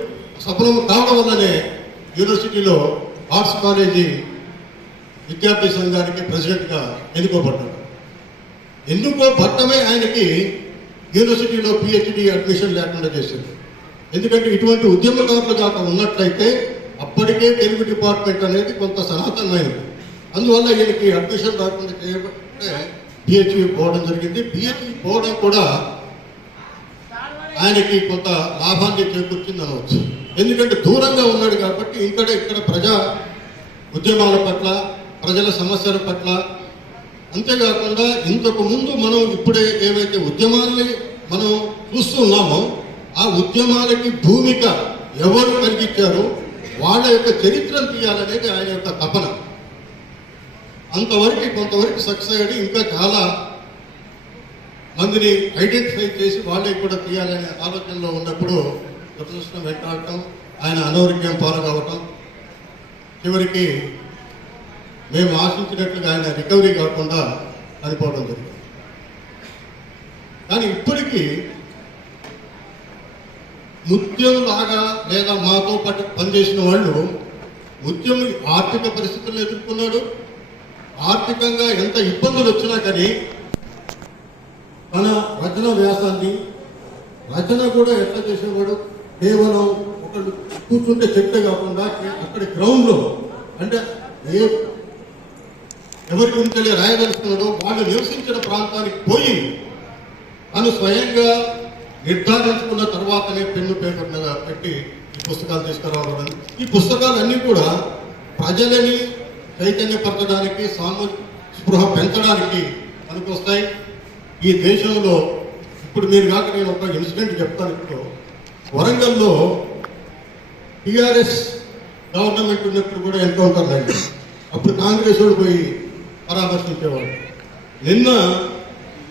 సఫలం కావడం వల్లనే యూనివర్సిటీలో ఆర్ట్స్ కాలేజీ విద్యార్థి సంఘానికి ప్రెసిడెంట్గా ఎన్నుకోబడ్డాడు. ఎన్నుకోబట్టమే ఆయనకి యూనివర్సిటీలో పిహెచ్డి అడ్మిషన్ లేకుండా చేసింది. ఎందుకంటే ఇటువంటి ఉద్యమకారులు కాక ఉన్నట్లయితే అప్పటికే తెలుగు డిపార్ట్మెంట్ అనేది కొంత సనాతనమైనది. అందువల్ల ఈయనకి అడ్మిషన్ రాకుండా చేయబట్టే పిహెచ్డి పోవడం జరిగింది. పిహెచ్డి పోవడం కూడా ఆయనకి కొంత లాభాన్ని చేకూర్చింది అనవచ్చు. ఎందుకంటే దూరంగా ఉన్నాడు కాబట్టి ఇక్కడ ప్రజా ఉద్యమాల పట్ల ప్రజల సమస్యల పట్ల అంతేకాకుండా ఇంతకు ముందు మనం ఇప్పుడే ఏవైతే ఉద్యమాల్ని మనం చూస్తున్నామో ఆ ఉద్యమాలకి భూమిక ఎవరు కలిగించారో వాళ్ళ యొక్క చరిత్రను తీయాలనేది ఆయన యొక్క తపన. అంతవరకు కొంతవరకు సక్సెస్ అయ్యాడు. ఇంకా చాలా మందిని ఐడెంటిఫై చేసి వాళ్ళకి కూడా తీయాలనే ఆలోచనలో ఉన్నప్పుడు దురదృష్టం వెంటాడటం, ఆయన అనారోగ్యం పాల్గొవటం, చివరికి మేము ఆశించినట్లుగా ఆయన రికవరీ కాకుండా చనిపోవడం జరిగింది. కానీ ఇప్పటికీ ముత్యం లాగా లేదా మాతో పాటు పనిచేసిన వాళ్ళు ముత్యం ఆర్థిక పరిస్థితులను ఎదుర్కొన్నాడు. ఆర్థికంగా ఎంత ఇబ్బందులు వచ్చినా కానీ తన రచన వ్యాసాన్ని రచన కూడా ఎట్లా చేసేవాడు, కేవలం ఒకళ్ళు కూర్చుంటే చెప్తే కాకుండా అక్కడి గ్రౌండ్లో అంటే ఎవరి గురించి రాయదలుచుకున్నాడో వాళ్ళు నివసించిన ప్రాంతానికి పోయి తను స్వయంగా నిర్ధారించుకున్న తర్వాతనే పెన్ను పేపర్ మీద పెట్టి ఈ పుస్తకాలు తీసుకురావాలని. ఈ పుస్తకాలన్నీ కూడా ప్రజలని చైతన్యపరచడానికి, సామాజిక స్పృహ పెంచడానికి పనికొస్తాయి. ఈ దేశంలో ఇప్పుడు మీరు కాక నేను ఒక ఇన్సిడెంట్ చెప్తాను. ఇప్పుడు వరంగల్లో టీఆర్ఎస్ గవర్నమెంట్ ఉన్నప్పుడు కూడా ఎన్కౌంటర్లు అయింది. అప్పుడు కాంగ్రెస్ వాళ్ళు పోయి పరామర్శించేవాళ్ళు. నిన్న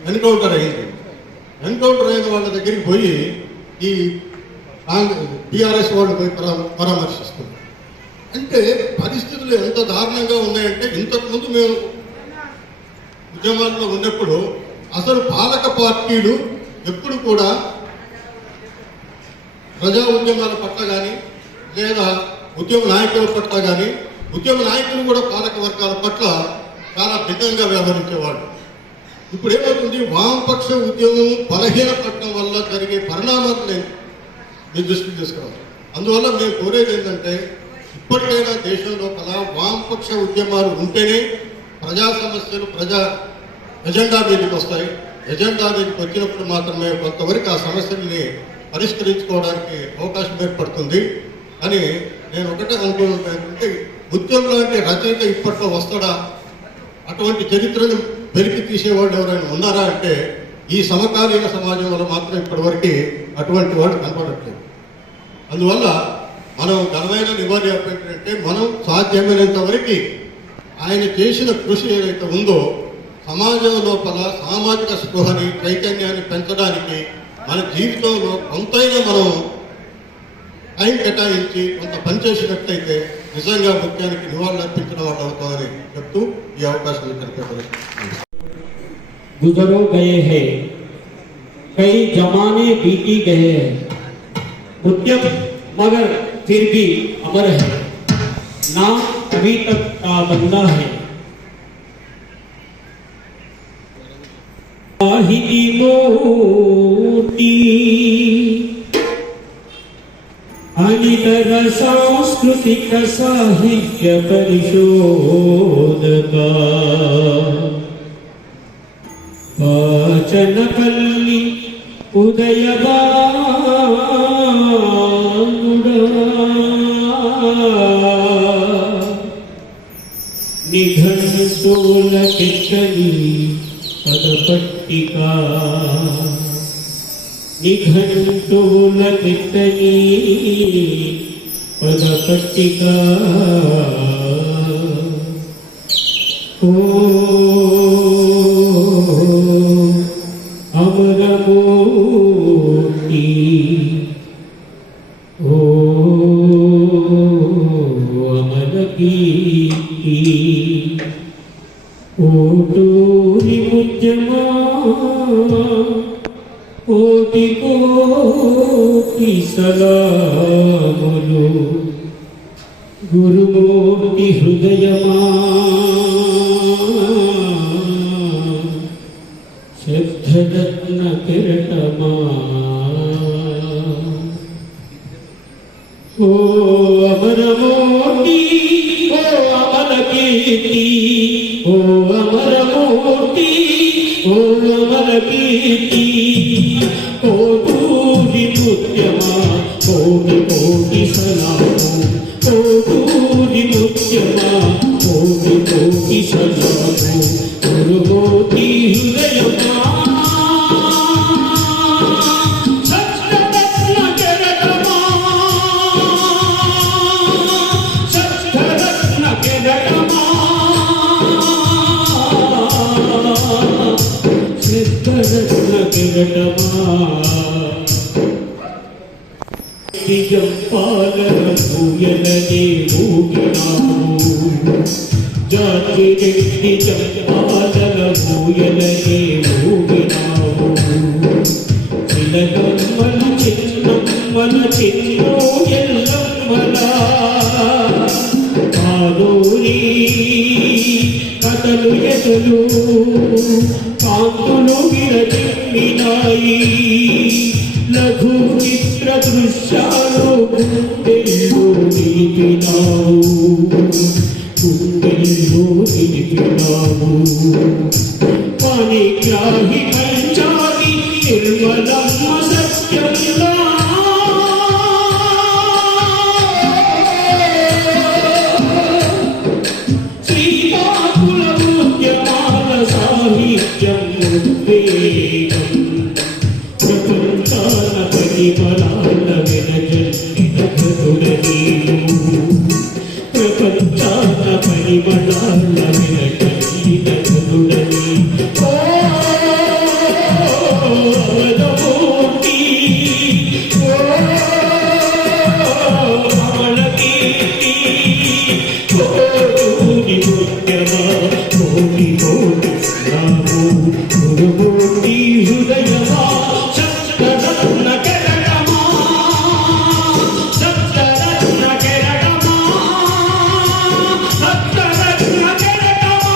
ఎన్కౌంటర్ అయింది. ఎన్కౌంటర్ అయిన వాళ్ళ దగ్గరికి పోయి ఈ టీఆర్ఎస్ వాళ్ళు పోయి పరామర్శిస్తున్నారు. అంటే పరిస్థితులు ఎంత దారుణంగా ఉన్నాయంటే, ఇంతకుముందు మేము ఉద్యమాల్లో ఉన్నప్పుడు అసలు పాలక పార్టీలు ఎప్పుడు కూడా ప్రజా ఉద్యమాల పట్ల కానీ లేదా ఉద్యమ నాయకుల పట్ల కానీ, ఉద్యమ నాయకులు కూడా పాలక వర్గాల పట్ల చాలా భిన్నంగా వ్యవహరించేవాళ్ళు. ఇప్పుడు ఏమవుతుంది, వామపక్ష ఉద్యమం బలహీనపడటం వల్ల జరిగే పరిణామాలను మీ దృష్టికి తీసుకురావాలి. అందువల్ల మేము కోరేది ఏంటంటే, ఇప్పటికైనా దేశంలో వామపక్ష ఉద్యమాలు ఉంటేనే ప్రజా సమస్యలు ఎజెండా మీదకి వస్తాయి. ఎజెండా మీదకి వచ్చినప్పుడు మాత్రమే కొంతవరకు ఆ సమస్యల్ని పరిష్కరించుకోవడానికి అవకాశం ఏర్పడుతుంది అని నేను ఒకటే అనుకుంటే, ముత్యం లాంటి రచయిత ఇప్పట్లో వస్తాడా, అటువంటి చరిత్రను వెలికి తీసేవాళ్ళు ఎవరైనా ఉన్నారా అంటే ఈ సమకాలీన సమాజంలో మాత్రం ఇప్పటివరకు అటువంటి వాళ్ళు కనపడట్లేదు. అందువల్ల మనం ఘనమైన నివారణ ఏంటంటే, మనం సాధ్యమైనంత వరకు ఆయన చేసిన కృషి ఏదైతే ఉందో సమాజం లోపల సామాజిక స్పృహని, చైతన్యాన్ని పెంచడానికి మన జీవితంలో కొంతైనా మనం టైం కేటాయించి కొంత పనిచేసినట్లయితే నిజంగా ముత్యానికి నివాళులు అర్పించిన వాళ్ళు అవుతామని చెప్తూ ఈ అవకాశం కల్పించారు. गुजरो गए हैं, कई जमाने बीती गए हैं, मुद्यम मगर फिर भी अमर है, नाम अभी तक का बंदा है। साहिती मोती अनितर सांस्कृतिक साहित्य परिशोधका वाचनपल्ली उदयभानुडा निघंटुलकितनी पदपट्टिका निघंटुलकितनी पदपट्टिका ओ अमरमूर्ति ओ अमरकीर्ति ओ टूरी मुझमा कोटि कोटि सलामुलु गुरुमूर्ति हृदयमा सिद्धरत्न किरटमा ओ अमरमूर्ति ओ अमरकीर्ति ओ अमरमूर्ति ओ अमरकीर्ति ओ दूरी मुत्यमा कोटि कोटि सलामो ओ दूरी मुत्यमा कोटि कोटि सलामो విరగటమా జంపాలన భూయలనే ఊగినావు జాతి రెడ్డి జంపాలన భూయలనే ఊగినావు చిలకమ్మల చిన్నమ్మల చిన్నో ఎల్లమ్మల ఆలోని కథలు ఎదులు కాంతులు విరజిమ్మినాయి లఘు చిత్ర దృశ్యాలు గుండెల్లో నిలిపినావు గుండెల్లో నిలిపినావు పాణిగ్రాహి పంచాలి నిర్మలమ్మ సత్యంలా శ్రీకాకుళ ఉద్యమాల సాహిత్యం ఉద్వేగం ప్రపంచాల పరిమళాల వినజన్నిన కథుడనీయు ప్రపంచాల పరిమళాల వినజన్నిన కథుడనీయు అవధమూర్తి అమలకీర్తి కోటి ముత్యమా కోటి కోటి రాము గురుమూర్తి హృదయమా సప్తరత్న కెరటమా సప్తరత్న కెరటమా సప్తరత్న కెరటమా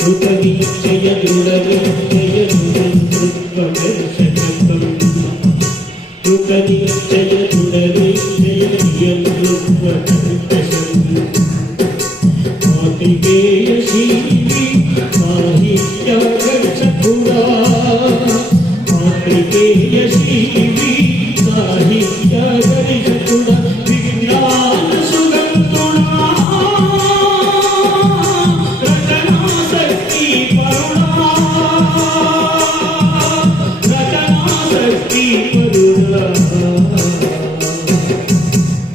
కృతనిశ్చయ దృఢనిశ్చయ దృఢనిశ్చయం కృతనిశ్చయ దృఢనిశ్చయ కార్తికేయ శిల్పి సాహిత్య దర్శకుడా కార్తికేయ శిల్పి సాహిత్య దర్శకుడా విజ్ఞాన సుగంధుడా రచనాశక్తి పరుడా రచనాశక్తి పరుడా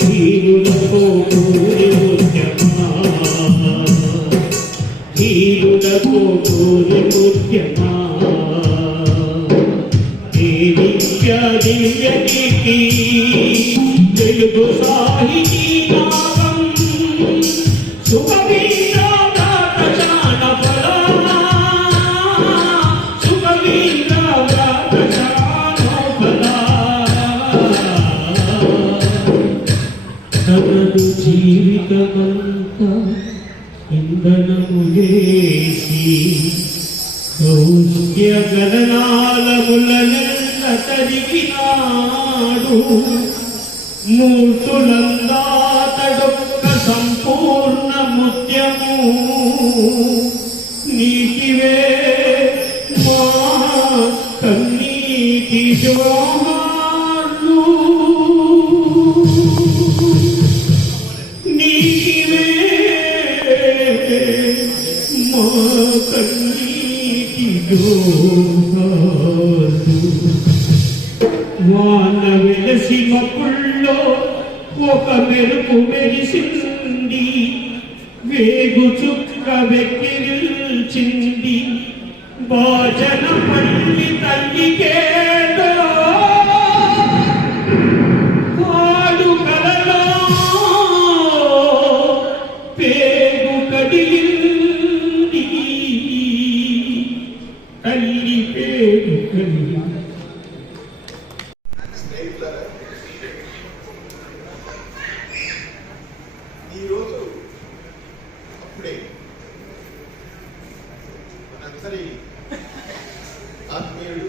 ధీరులకు పూరి ముత్యమా ధీరులకు పూరి ముత్యమా దేవి దివ్యకి తెలుగు సాహితీ నాగం సుఖవీరా ప్రచారఫలా సుఖవీరా ప్రచారఫలా తనదు జీవితమంతా ఇంధనము చేసి కౌష్య గగనాలములనెల్ల తరిగినాడు మూర్తులందాతడొక్క సంపూర్ణ ముత్యము నీటివే మా కన్నీటి జోహార్లు నీటివే మా కన్నీటి జోహార్లు వాన వెలసి మకుల్లో ఒక మెరుపు మెరిసింది వేగు చుక్క వెక్కిరిల్చింది భోజన పల్లి తల్లికేదో కాడు కలలో పేగు కదిలింది తల్లి పేగు కదిలింది. స్నేహితులారా, ఈరోజు అప్పుడే మనందరి ఆత్మీయుడు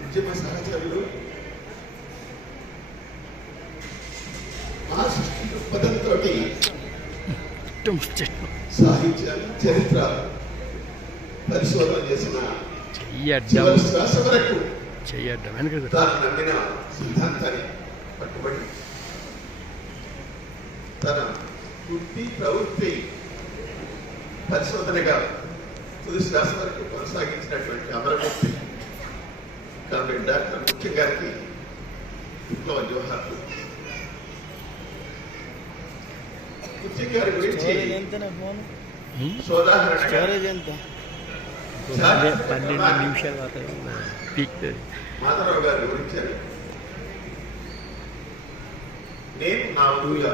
ఉద్యమ సహచరులు మహాసృష్టి దృక్పథంతో సాహిత్యాన్ని చరిత్ర పరిశోధన చేసిన చివరి శ్వాస వరకు తాను నమ్మిన సిద్ధాంతాన్ని పట్టుబడి తన వృత్తి ప్రవృత్తి పరిశోధనగా తుది శ్వాస వరకు కొనసాగించినటువంటి అమరమూర్తి కామ్రేడ్ డాక్టర్ ముఖ్యం గారికి విప్లవ జోహార్లు. కుర్చీ గారి గురించి ఎంతనే ఫోన్ సోదాహరణగా స్టోరేజ్ ఎంత? శారీరక 12 నిమిషాలు పీక్తుంది. మాధవరావు గారి గురించి అని నేను నా ఊరుగా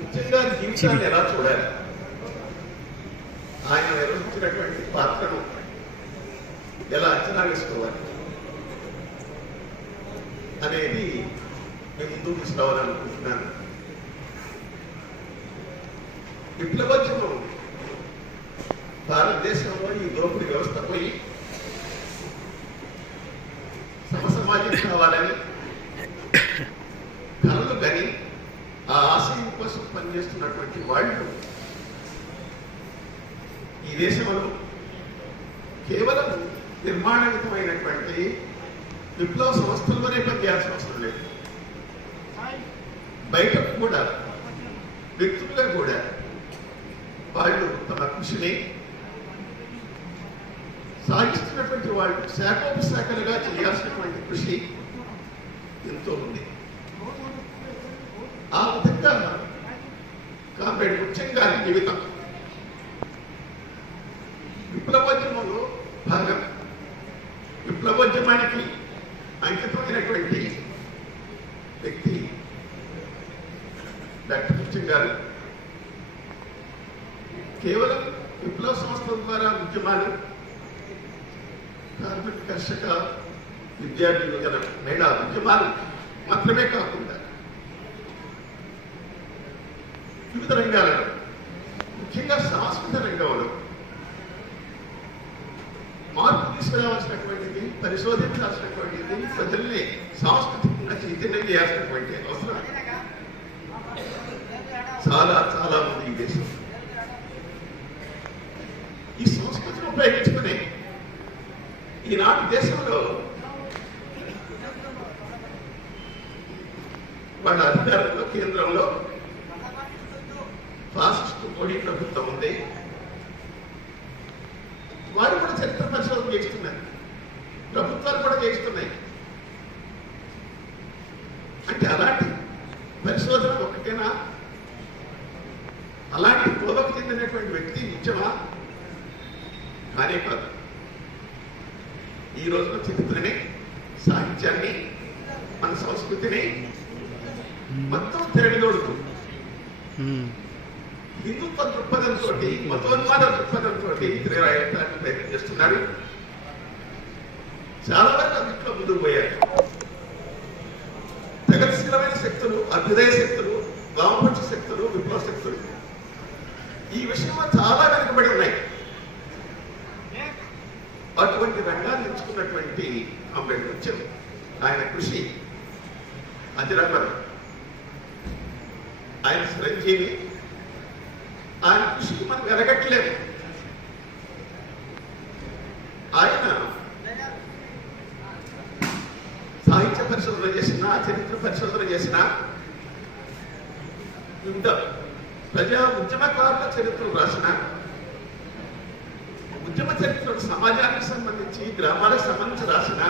ముఖ్యంగా జీవితాన్ని ఎలా చూడాలి, ఆయన నిర్వహించినటువంటి పాత్రను ఎలా అంచనా వేసుకోవాలి అనేది నేను ముందుకు తీసుకురావాలనుకుంటున్నాను. విప్లవోద్యమం భారతదేశంలో ఈ దోపిడీ వ్యవస్థ పోయి సమసమాజం కావాలని కలలు కానీ ఆ ఆశయం కోసం పనిచేస్తున్నటువంటి వాళ్ళు ఈ దేశంలో కేవలం నిర్మాణయుతమైనటువంటి విప్లవ సంస్థల్లోనే పనిచేయాల్సిన అవసరం లేదు. బయట కూడా వ్యక్తులుగా కూడా వాళ్ళు తమ కృషిని సాగిస్తున్నటువంటి వాళ్ళు శాఖోపశాఖలుగా చేయాల్సినటువంటి కృషి ఎంతో ఉంది. ఆ విధంగా కామ్రేడ్ ముఖ్యంగా జీవితం విప్లవోద్యమంలో భాగం. విప్లవోద్యమానికి అంకితమైనటువంటి వ్యక్తి డాక్టర్ ముఖ్యం గారు. కేవలం విప్లవ సంస్థల ద్వారా ఉద్యమాలు, కార్మిక కర్షక విద్యార్థి యువజన మహిళా ఉద్యమాలు మాత్రమే కాకుండా వివిధ రంగాలలో, ముఖ్యంగా సాంస్కృతిక రంగంలో మార్పు తీసుకురావాల్సినటువంటిది, పరిశోధించాల్సినటువంటిది, ప్రజల్ని సాంస్కృతికంగా చైతన్యం చేయాల్సినటువంటి అవసరం చాలా చాలా ఉంది ఈ దేశం. ఈ సంస్కృతిని ఉపయోగించుకుని ఈనాటి దేశంలో వాళ్ళ అధికారంలో కేంద్రంలో ఫాసిస్టు మోడీ ప్రభుత్వం ఉంది. వారు కూడా చరిత్ర పరిశోధన చేస్తున్నారు, ప్రభుత్వాలు కూడా చేస్తున్నాయి. అంటే అలాంటి పరిశోధన ఒకటేనా? అలాంటి కోవకు చెందినటువంటి వ్యక్తి నిజమా? కానే కాదు. ఈ రోజున చరిత్రని, సాహిత్యాన్ని, మన సంస్కృతిని మొత్తం తిరగదోడుతూ హిందుత్వ దృక్పథంతో, మతోన్మాద దృక్పథంతో తిరగరాయడానికి ప్రయత్నం చేస్తున్నారు. చాలా వరకు అన్నింటిలో ముందుకు పోయారు. ప్రగతిశీలమైన శక్తులు, అభ్యుదయ శక్తులు, వామపక్ష శక్తులు, విప్లవ శక్తులు ఈ విషయంలో చాలా వెనుకబడి ఉన్నాయి. అటువంటి రంగాన్ని ఎంచుకున్నటువంటి అంబేద్కర్, ఆయన కృషి అజరామరం, ఆయన చిరంజీవి. ఆయన కృషికి మనం వెలగట్లేదు. ఆయన సాహిత్య పరిశోధన చేసిన, చరిత్ర పరిశోధన చేసిన, వివిధ ప్రజా ఉద్యమకారుల చరిత్రలు రాసిన, ఉద్యమ చరిత్రలు సమాజానికి సంబంధించి, గ్రామాలకు సంబంధించి రాసిన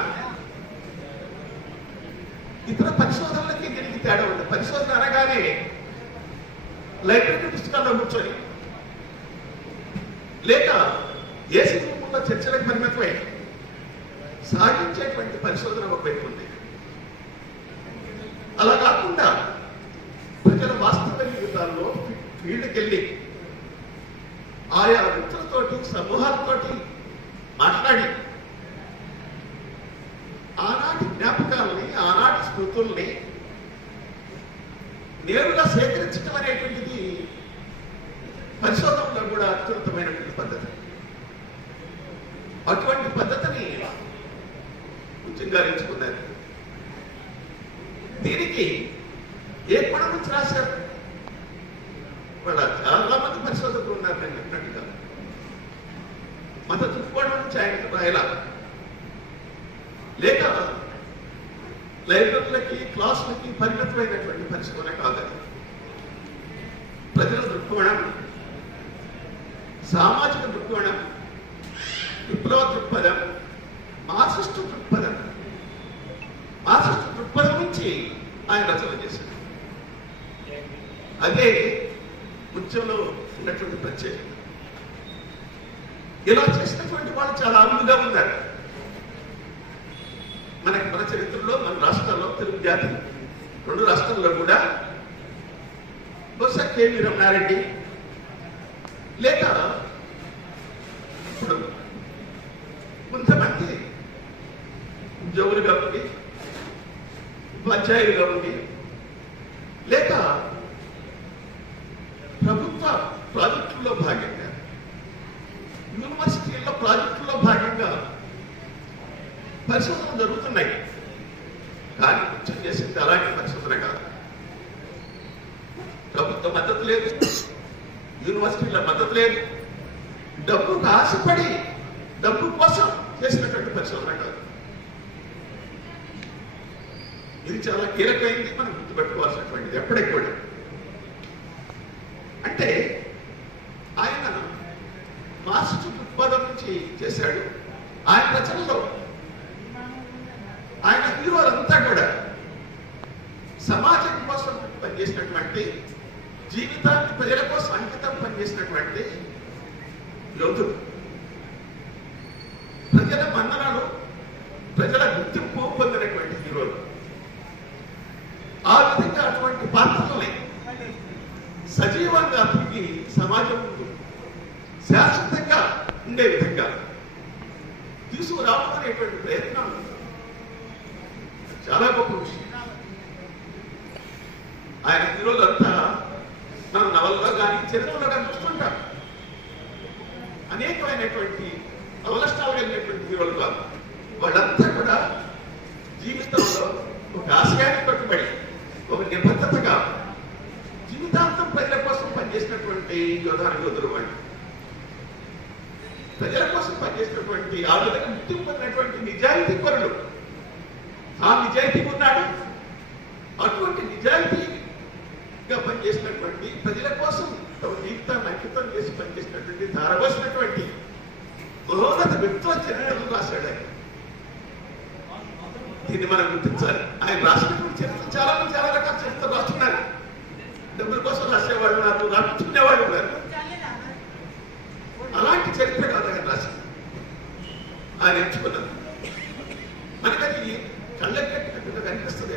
ఇతర పరిశోధనలకి దీనికి తేడా ఉంది. పరిశోధన అనగానే లైబ్రరీ పుస్తకాల్లో కూర్చొని లేక ఏసీ రూపంలో చర్చలకు పరిమితమై సాగించేటువంటి పరిశోధన ఒక వైపు ఉంది. అలా కాకుండా ప్రజల వాస్తవ జీవితాల్లో ఫీల్డ్కి వెళ్ళి ఆయా వ్యక్తులతోటి, సమూహాలతోటి మాట్లాడి ఆనాటి జ్ఞాపకాలని, ఆనాటి స్మృతుల్ని నేరుగా సేకరించడం అనేటువంటిది పరిశోధనలో కూడా అత్యున్నతమైనటువంటి పద్ధతి. అటువంటి పద్ధతిని ముఖ్యంగా ఎంచుకున్నారు. దీనికి ఏ కోణం నుంచి రాశారు? వాళ్ళ చాలా మంది పరిశోధకులు ఉన్నారు. నేను చెప్పినట్టుగా మత దృక్కోణం నుంచి ఆయన రాయలా, లేక లైబ్రరీలకి, క్లాసులకి పరిమితమైనటువంటి పరిశోధన కాదని. ప్రజల దృక్కోణం, సామాజిక దృక్కోణం, విప్లవ దృక్పథం, మార్క్సిస్టు దృక్పథం, మార్క్సిస్టు దృక్పథం నుంచి ఆయన రచన చేశారు. అదే ముత్యంలో ఉన్నటువంటి ప్రత్యేకత. ఇలా చేసినటువంటి వాళ్ళు చాలా అరుదుగా ఉన్నారు మన చరిత్రలో, మన రాష్ట్రాల్లో, తెలుగు జాతి 2 రాష్ట్రాల్లో కూడా. బహుశా కేవీ రమణారెడ్డి లేక ఇప్పుడు కొంతమంది ఉద్యోగులుగా ఉండి, ఉపాధ్యాయులుగా ఉండి, లేక ప్రభుత్వ ప్రాజెక్టుల్లో భాగంగా, యూనివర్సిటీల్లో ప్రాజెక్టుల్లో భాగంగా పరిశోధనలు జరుగుతున్నాయి. కానీ ముఖ్యం చేసింది అలాంటి పరిశోధన కాదు. ప్రభుత్వ మద్దతు లేదు, యూనివర్సిటీల మద్దతు లేదు, డబ్బుకు ఆశపడి డబ్బు కోసం చేసినటువంటి పరిశోధన కాదు. ఇది చాలా కీలకమైంది, మనం గుర్తుపెట్టుకోవాల్సినటువంటిది ఎప్పటికి కూడా. అంటే ఆయన మార్క్సిస్ట్ దృక్పథం నుంచి చేశాడు. ఆయన రచనలో ఆయన హీరోలంతా కూడా సమాజం కోసం పనిచేసినటువంటి, జీవితాన్ని ప్రజల కోసం అంకితం పనిచేసినటువంటి యోధుడు. ప్రజల మన్ననలు, ప్రజల గుర్తింపు పొందినటువంటి హీరోలు. ఆ విధంగా అటువంటి పాత్రలని సజీవంగా తిరిగి సమాజం ముందు శాశ్వతంగా ఉండే విధంగా తీసుకురావడం అనేటువంటి ప్రయత్నం చాలా గొప్ప విషయం. ఆయన హీరోలంతా మనం నవలలో కానీ చరిత్రలో కానీ చూస్తుంటాం. అనేకమైనటువంటి అవలక్షణాలు కలిగినటువంటి హీరోలు కాదు. వాళ్ళంతా కూడా జీవితంలో ఒక ఆశయాన్ని కట్టుబడి, ఒక నిబద్ధతగా జీవితాంతం ప్రజల కోసం పనిచేసినటువంటి యోధులు వాళ్ళు. ప్రజల కోసం పనిచేసినటువంటి, ఆ విధంగా గుర్తింపు పొందినటువంటి నిజాయితీ పరులు. ఆ నిజాయితీ ఉన్నాడు. అటువంటి నిజాయితీగా పనిచేసినటువంటి, ప్రజల కోసం తమ జీవితాన్ని అంకితం చేసి పనిచేసినటువంటి, ధారవలసినటువంటి మహోన్నత వ్యక్తుల చరిత్రలు రాశాడు ఆయన. దీన్ని మనం గుర్తించాలి. ఆయన రాసినటువంటి చరిత్ర చాలా మంది చాలా రకాల చరిత్ర రాస్తున్నారు. డబ్బుల కోసం రాసేవాళ్ళు ఉన్నారు, రాపించుకునేవాళ్ళు ఉన్నారు. అలాంటి చరిత్ర కాదు ఆయన రాసింది. ఆయన ఎంచుకున్నది మనకది కళ్ళెక్కట్టుగా కనిపిస్తుంది.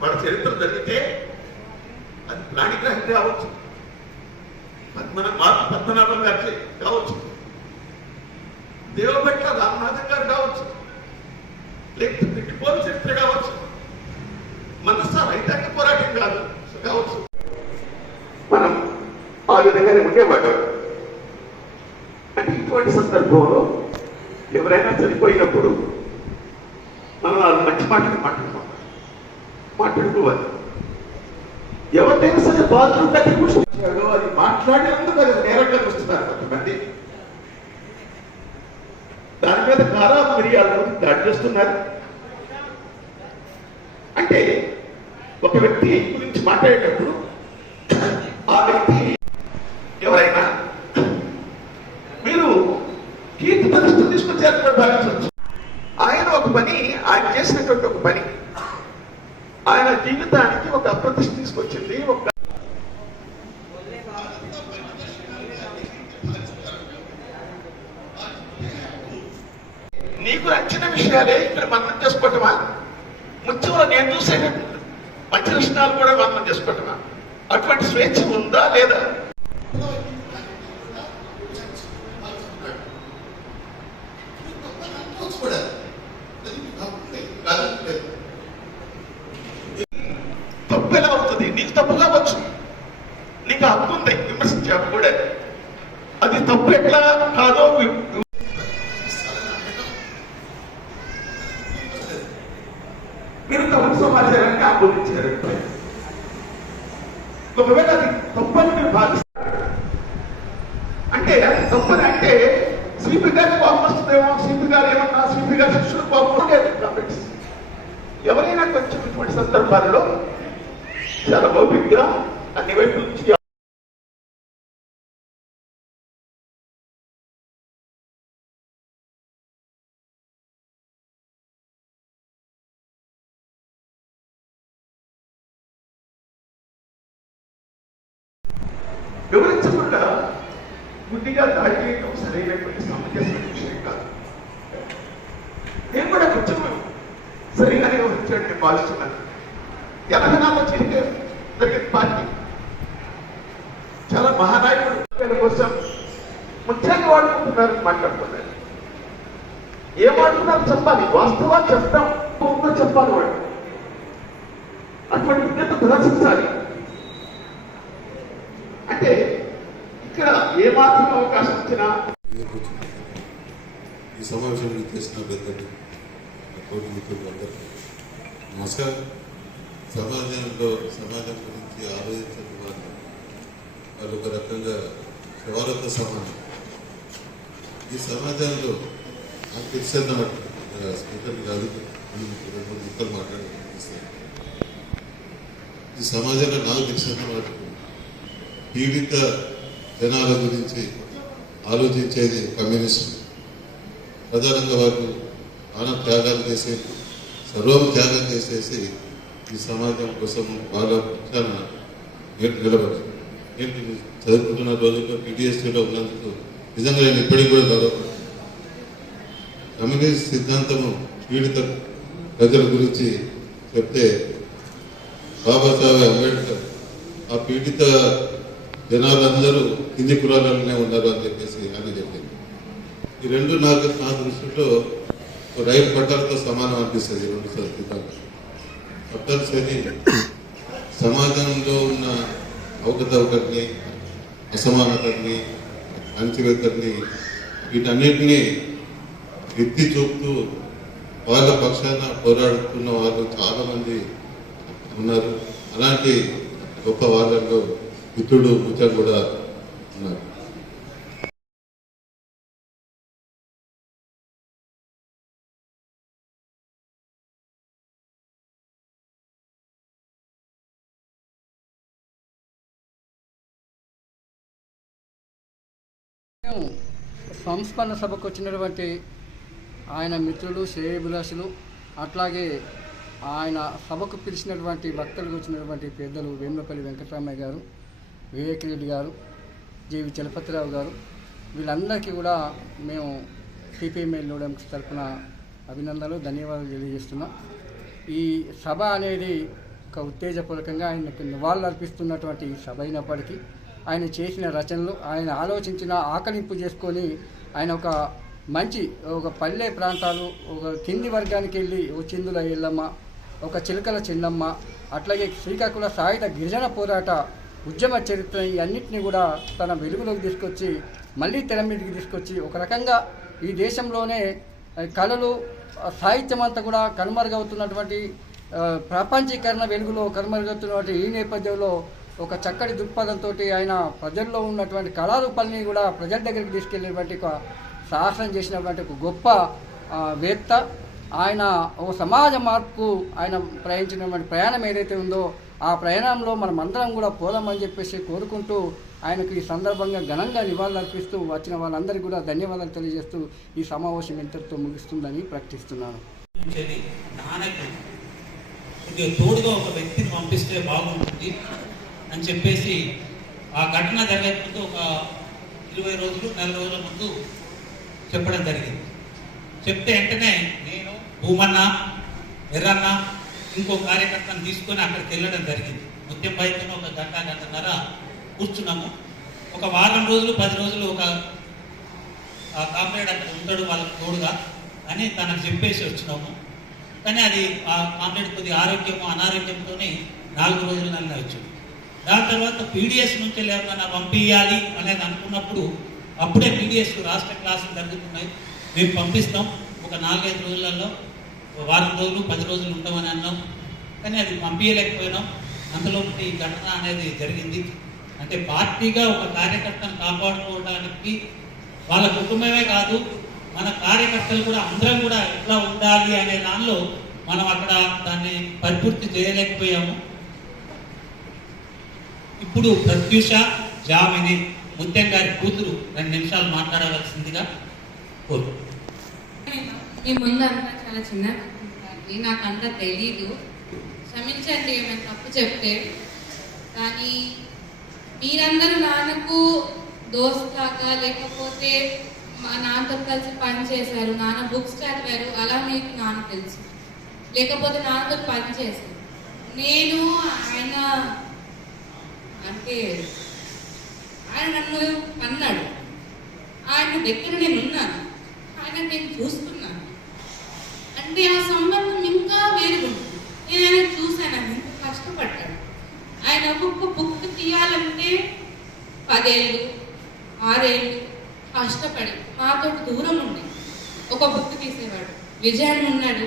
వాళ్ళ చరిత్ర జరిగితే అది ప్రాణిగ్రహం కావచ్చు, పద్మనాభం గారి కావచ్చు, దేవభట్ల రామనాథం గారు కావచ్చు, లేకపోతే పిట్టిపోలు చరిత్ర కావచ్చు, మనస రైతాంగ పోరాటం కావచ్చు. మనం ఆ విధంగానే ఉండేవాడు. అంటే ఇటువంటి సందర్భంలో ఎవరైనా చనిపోయినప్పుడు మనం మంచి మాటలు మాట్లాడుకోవాలి. ఎవరినైనా సరే బాత్రూమ్ దగ్గర కూర్చొచ్చాడు, అది మాట్లాడినందుకు అది నేరంగా చూస్తున్నారు కొంతమంది. దాని మీద కారా మిరియాలు దాడి చేస్తున్నారు. అంటే ఒక వ్యక్తి గురించి మాట్లాడేటప్పుడు ఆ వ్యక్తి ఎవరైనా మీరు కీర్తి ప్రతిష్టలు తీసుకొచ్చారని భావించవచ్చు. ఆయన ఒక పని, ఆయన చేసినటువంటి ఒక పని ఆయన జీవితానికి ఒక అప్రతిష్ట తీసుకొచ్చింది. ఒక నీకు నచ్చిన విషయాలే ఇక్కడ మనం చేసుకోవటమా? ముత్యంలో నేను చూసే మంచి లక్షణాలు కూడా మనం చేసుకోవటమా? అటువంటి స్వేచ్ఛ ఉందా లేదా? తప్పు ఎలా అవుతుంది? నీకు తప్పు కావచ్చు, నీకు హక్కు ఉంది విమర్శించే హక్కు కూడా. అది తప్పు ఎట్లా కాదో మీరు తప్పు సమాచారాన్ని ఆమోదించారు. ఒకవేళ అది తప్పని మీరు భావిస్తారు అంటే, అది తప్పని అంటే శ్రీపి గారికి కోపం వస్తుందేమో, శ్రీపి గారు ఏమన్నా, శ్రీపి గారి శిష్యులు కోపం లేదు. ఎవరైనా కొంచెం ఇటువంటి సందర్భాల్లో చాలా ఓపికగా అన్ని వైపుల నుంచి వివరించకుండా గుడ్డిగా దాడి చేయడం సరైనటువంటి సమంజసమైన విషయం కాదు. నేను కూడా కొంచెం సరిగానే వివరించాడని భావిస్తున్నాను. తెలంగాణలో జరిగిన పార్టీ చాలా మహానాయకుడు కోసం ముఖ్యంగా వాడుకుంటున్నారని మాట్లాడుతున్నారు. ఏం వాడుతున్నారు చెప్పాలి, వాస్తవాలు చెప్తాం చెప్పాలి. వాడు అటువంటి విజ్ఞత ప్రదర్శించాలి. అంటే ఇక్కడ ఏమాత్రం అవకాశం ఇచ్చినా ఈ సమావేశానికి చేసిన పెద్దలు తోటి మిత్రులు అందరికీ నమస్కారం. సమాజం గురించి ఆలోచించిన వాళ్ళు ఒక రకంగా శివాలతో సమానం. ఈ సమాజంలో నాకు తెలిసిన స్పీకర్ కాదు, 2-3 ముక్కలు మాట్లాడుతున్నాను. ఈ సమాజంలో నాకు తెలిసిన మటుకు పీడిత జనాల గురించి ఆలోచించేది కమ్యూనిస్టు. ప్రధానంగా వారు ప్రాణ త్యాగాలు చేసే సర్వం త్యాగం చేసేసి ఈ సమాజం కోసం వాళ్ళ పక్షాన నిలబడ్డారు. నేను చదువుకుంటున్న రోజుల్లో PTSDలో ఉన్నందుకు నిజంగా నేను ఇప్పటికి కూడా గౌరవపడ్డాను. కమ్యూనిస్ట్ సిద్ధాంతము పీడిత ప్రజల గురించి చెప్తే బాబాసాహెబ్ అంబేద్కర్ ఆ పీడిత జనాలందరూ కింది కులాలలోనే ఉన్నారు అని చెప్పేసి ఆయన చెప్పింది. ఈ రెండు నా దృష్టిలో రైలు పట్టాలతో సమానం అనిపిస్తుంది. ఈ రెండు సిద్ధాంతాలు తప్పనిసరి సమాజంలో ఉన్న అవకతవకల్ని, అసమానతల్ని, అణచివేతల్ని వీటన్నిటినీ ఎత్తి చూపుతూ వాళ్ళ పక్షాన పోరాడుతున్న వాళ్ళు చాలా మంది ఉన్నారు. అలాంటి గొప్ప వాళ్ళల్లో మిత్రుడు ముచ్చ కూడా ఉన్నారు. సంస్మరణ సభకు వచ్చినటువంటి ఆయన మిత్రులు, శ్రేయభిలాషులు, అట్లాగే ఆయన సభకు పిలిచినటువంటి భక్తులకు వచ్చినటువంటి పెద్దలు వేములపల్లి వెంకటరామయ్య గారు, వివేక్ రెడ్డి గారు, జేవి చలపతిరావు గారు, వీళ్ళందరికీ కూడా మేము సిపిఎంఎల్ నోడెంస్ తరఫున అభినందనలు, ధన్యవాదాలు తెలియజేస్తున్నాం. ఈ సభ అనేది ఒక ఉత్తేజపూర్వకంగా ఆయనకు నివాళులు అర్పిస్తున్నటువంటి సభ అయినప్పటికీ ఆయన చేసిన రచనలు, ఆయన ఆలోచించిన ఆకలింపు చేసుకొని ఆయన ఒక పల్లె ప్రాంతాలు, ఒక కింది వర్గానికి వెళ్ళి ఒక చిందుల ఎల్లమ్మ, ఒక చిలకల చిన్నమ్మ, అట్లాగే శ్రీకాకుళ సాయుధ గిరిజన పోరాట ఉద్యమ చరిత్ర ఇవన్నింటినీ కూడా తన వెలుగులోకి తీసుకొచ్చి మళ్ళీ తెర మీదకి తీసుకొచ్చి ఒక రకంగా ఈ దేశంలోనే కళలు, సాహిత్యం అంతా కూడా కనుమరుగవుతున్నటువంటి ప్రపంచీకరణ వెలుగులో కనుమరుగవుతున్నటువంటి ఈ నేపథ్యంలో ఒక చక్కటి దృక్పథంతో ఆయన ప్రజల్లో ఉన్నటువంటి కళారూపాలని కూడా ప్రజల దగ్గరికి తీసుకెళ్ళినటువంటి ఒక సాహసం చేసినటువంటి ఒక గొప్ప వేత్త. ఆయన ఒక సమాజ మార్పుకు ఆయన ప్రయాణించినటువంటి ప్రయాణం ఏదైతే ఉందో ఆ ప్రయాణంలో మనం అందరం కూడా పోదామని చెప్పేసి కోరుకుంటూ ఆయనకు ఈ సందర్భంగా ఘనంగా నివాళులు అర్పిస్తూ వచ్చిన వాళ్ళందరికీ కూడా ధన్యవాదాలు తెలియజేస్తూ ఈ సమావేశం ఇంతటితో ముగిస్తుందని ప్రకటిస్తున్నాను. తోడుగా ఒక వ్యక్తిని పంపిస్తే బాగుంటుంది అని చెప్పేసి ఆ ఘటన జరిగే ముందు ఒక 20 రోజులు 4 రోజుల ముందు చెప్పడం జరిగింది. చెప్తే వెంటనే నేను భూమన్న, ఎర్రన్న, ఇంకో కార్యకర్తను తీసుకొని అక్కడికి వెళ్ళడం జరిగింది. ముత్యం బయటలో ఒక గంటన్నర కూర్చున్నాము. ఒక వారం రోజులు 10 రోజులు ఒక కామ్రేడ్ అక్కడ ఉంటాడు వాళ్ళకి తోడుగా అని తనకు చెప్పేసి వచ్చినాము. కానీ అది ఆ కామ్రేడ్ కొద్దిగా అనారోగ్యంతోనే 4 రోజులు నల్లే వచ్చాడు. దాని తర్వాత PDS నుంచి ఎవరైనా పంపించాలి అనేది అనుకున్నప్పుడు అప్పుడే PDS రాష్ట్ర క్లాసులు జరుగుతున్నాయి, మేము పంపిస్తాం, ఒక 4-5 రోజులలో వారం రోజులు 10 రోజులు ఉంటామని అన్నాం. కానీ అది పంపించలేకపోయినాం. అందులో ఈ ఘటన అనేది జరిగింది. అంటే పార్టీగా ఒక కార్యకర్తను కాపాడుకోవడానికి వాళ్ళ కుటుంబమే కాదు, మన కార్యకర్తలు కూడా అందరం కూడా ఎట్లా ఉండాలి అనే దానిలో మనం అక్కడ దాన్ని పరిపూర్తి చేయలేకపోయాము. ఇప్పుడు ప్రత్యూష జామిని ముత్యం గారి కూతురు 2 నిమిషాలు మాట్లాడవలసిందిగా కోరు. మీ ముందంతా చాలా చిన్న నాకు అంతా తెలీదు, క్షమించండి ఏమైనా తప్పు చెప్తే. కానీ మీరందరూ నాన్నకు దోస్త్ లాగా లేకపోతే మా నాన్నతో కలిసి పని చేశారు, నాన్న బుక్స్ చదివారు, అలా మీకు నాన్న తెలుసు, లేకపోతే నాన్నతో పని చేశారు. నేను ఆయన అంటే ఆయన నన్ను అన్నాడు, ఆయన దగ్గర నేను ఉన్నాను, ఆయన నేను చూస్తున్నాను అంటే ఆ సంబంధం ఇంకా వేరుగుంటుంది. నేను ఆయన చూశాను, ఆయన ఎంత కష్టపడ్డాడు. ఆయన ఒక్కొక్క బుక్ తీయాలంటే 10 ఏళ్ళు 6 ఏళ్ళు కష్టపడి మాతో దూరం ఉండి ఒక బుక్ తీసేవాడు. విజయాన్ని ఉన్నాడు,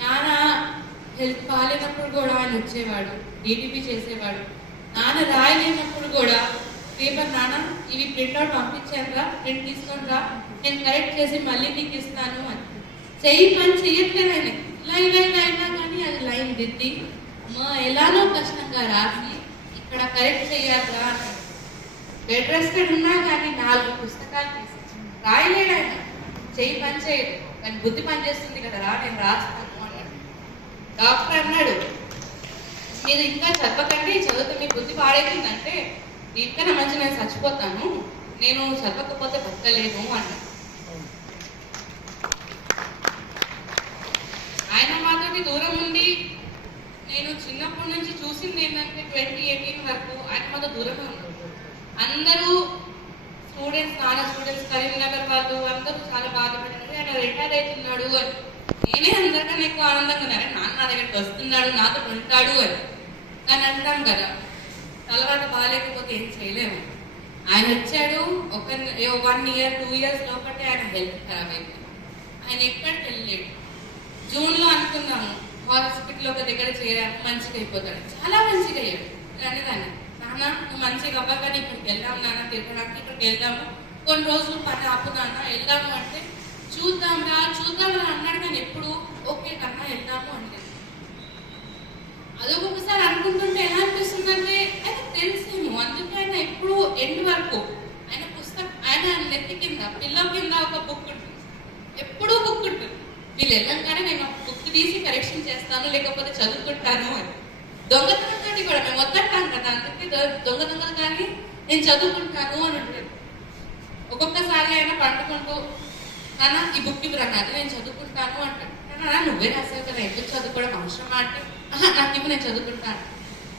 నాన్న హెల్త్ బాగాలేనప్పుడు కూడా ఆయన వచ్చేవాడు, డీటీపీ చేసేవాడు. నాన్న రాయలేనప్పుడు కూడా పేపర్, నాన్న ఇవి ప్రింట్అవుట్ పంపించానురా, ప్రింట్ తీసుకొని రా, నేను కరెక్ట్ చేసి మళ్ళీ నీకు ఇస్తాను అని. పని చెయ్యట్లేదు ఆయన, ఇలా ఇలా ఇలా అయినా కానీ అది లైన్ దిద్ది ఎలానో కష్టంగా రాసి ఇక్కడ కరెక్ట్ చెయ్యాలిరా అన్నాడు. బెడ్ రెస్టెడ్ ఉన్నా కానీ 4 పుస్తకాలు తీసి రాయలేడు ఆయన, పని చేయదు కానీ బుద్ధి పని చేస్తుంది కదా రా, నేను రాస్తాను అన్నాడు. డాక్టర్ అన్నాడు, మీరు ఇంకా చదవకండి, చదివితే మీ బుద్ధి పాడైతుందంటే దీనికన్నా మంచి నేను చచ్చిపోతాను, నేను చదవకపోతే బతకలేను అన్నాడు. ఆయన మాతోటి దూరం ఉండి నేను చిన్నప్పటి నుంచి చూసింది ఏంటంటే 2018 వరకు ఆయన మాతో దూరంగా ఉన్నారు. అందరూ స్టూడెంట్స్, నాన్న స్టూడెంట్స్, కరీంనగర్ వాళ్ళు అందరూ చాలా బాధపడినారు, ఆయన రిటైర్ అవుతున్నాడు అని. నేనే అందరికన్నా ఎక్కువ ఆనందంగా ఉన్నాను, నాన్న నా దగ్గరికి వస్తున్నాడు, నాతో ఉంటాడు అని. కానీ అంటాం కదా, తలవాటు బాగాలేకపోతే ఏం చేయలేము. ఆయన వచ్చాడు, 1 year 2 years లోపటే ఆయన హెల్త్ ఖరాబ్ అయిపోయింది. ఆయన ఎక్కడికి వెళ్ళలేడు. జూన్లో అనుకున్నాము హాస్పిటల్ ఒక దగ్గర చేరాను, మంచిగా అయిపోతాడు, చాలా మంచిగా అయ్యాడు. అనేదాన్ని, నాన్న నువ్వు మంచిగా అవ్వగానే ఇక్కడికి వెళ్దాము నాన్న, తిరగడానికి ఇక్కడికి వెళ్దాము, కొన్ని రోజులు పని ఆపు నాన్న, వెళ్దాము అంటే చూద్దాంరా అన్నాడు. కానీ ఎప్పుడు ఓకే కన్నా వెళ్దాము అంటే అదొకసారి అనుకుంటుంటే ఎలా అనిపిస్తుందంటే ఆయన తెలిసేమో, అందుకే ఆయన ఎప్పుడు ఎండ్ వరకు ఆయన పుస్తకం, ఆయన నెత్తి కింద పిల్లో కింద ఒక బుక్ ఉంటుంది, ఎప్పుడూ బుక్ ఉంటుంది. వీళ్ళు వెళ్ళంగానే నేను బుక్ తీసి కరెక్షన్ చేస్తాను, లేకపోతే చదువుకుంటాను అని. దొంగతనం కూడా మేము వద్దంటాం కదా, అందుకే దొంగతనం కానీ నేను చదువుకుంటాను అని ఉంటుంది. ఒక్కొక్కసారి ఆయన పండుకుంటూ నాన్న ఈ బుక్ ఇవ్వరన్నారు, నేను చదువుకుంటాను అంటాను. నాన్న నువ్వే రాసావు కదా, ఎందుకు చదువుకోవడం అవసరమా అంటే నాకు ఇవ్వు, నేను చదువుకుంటాను.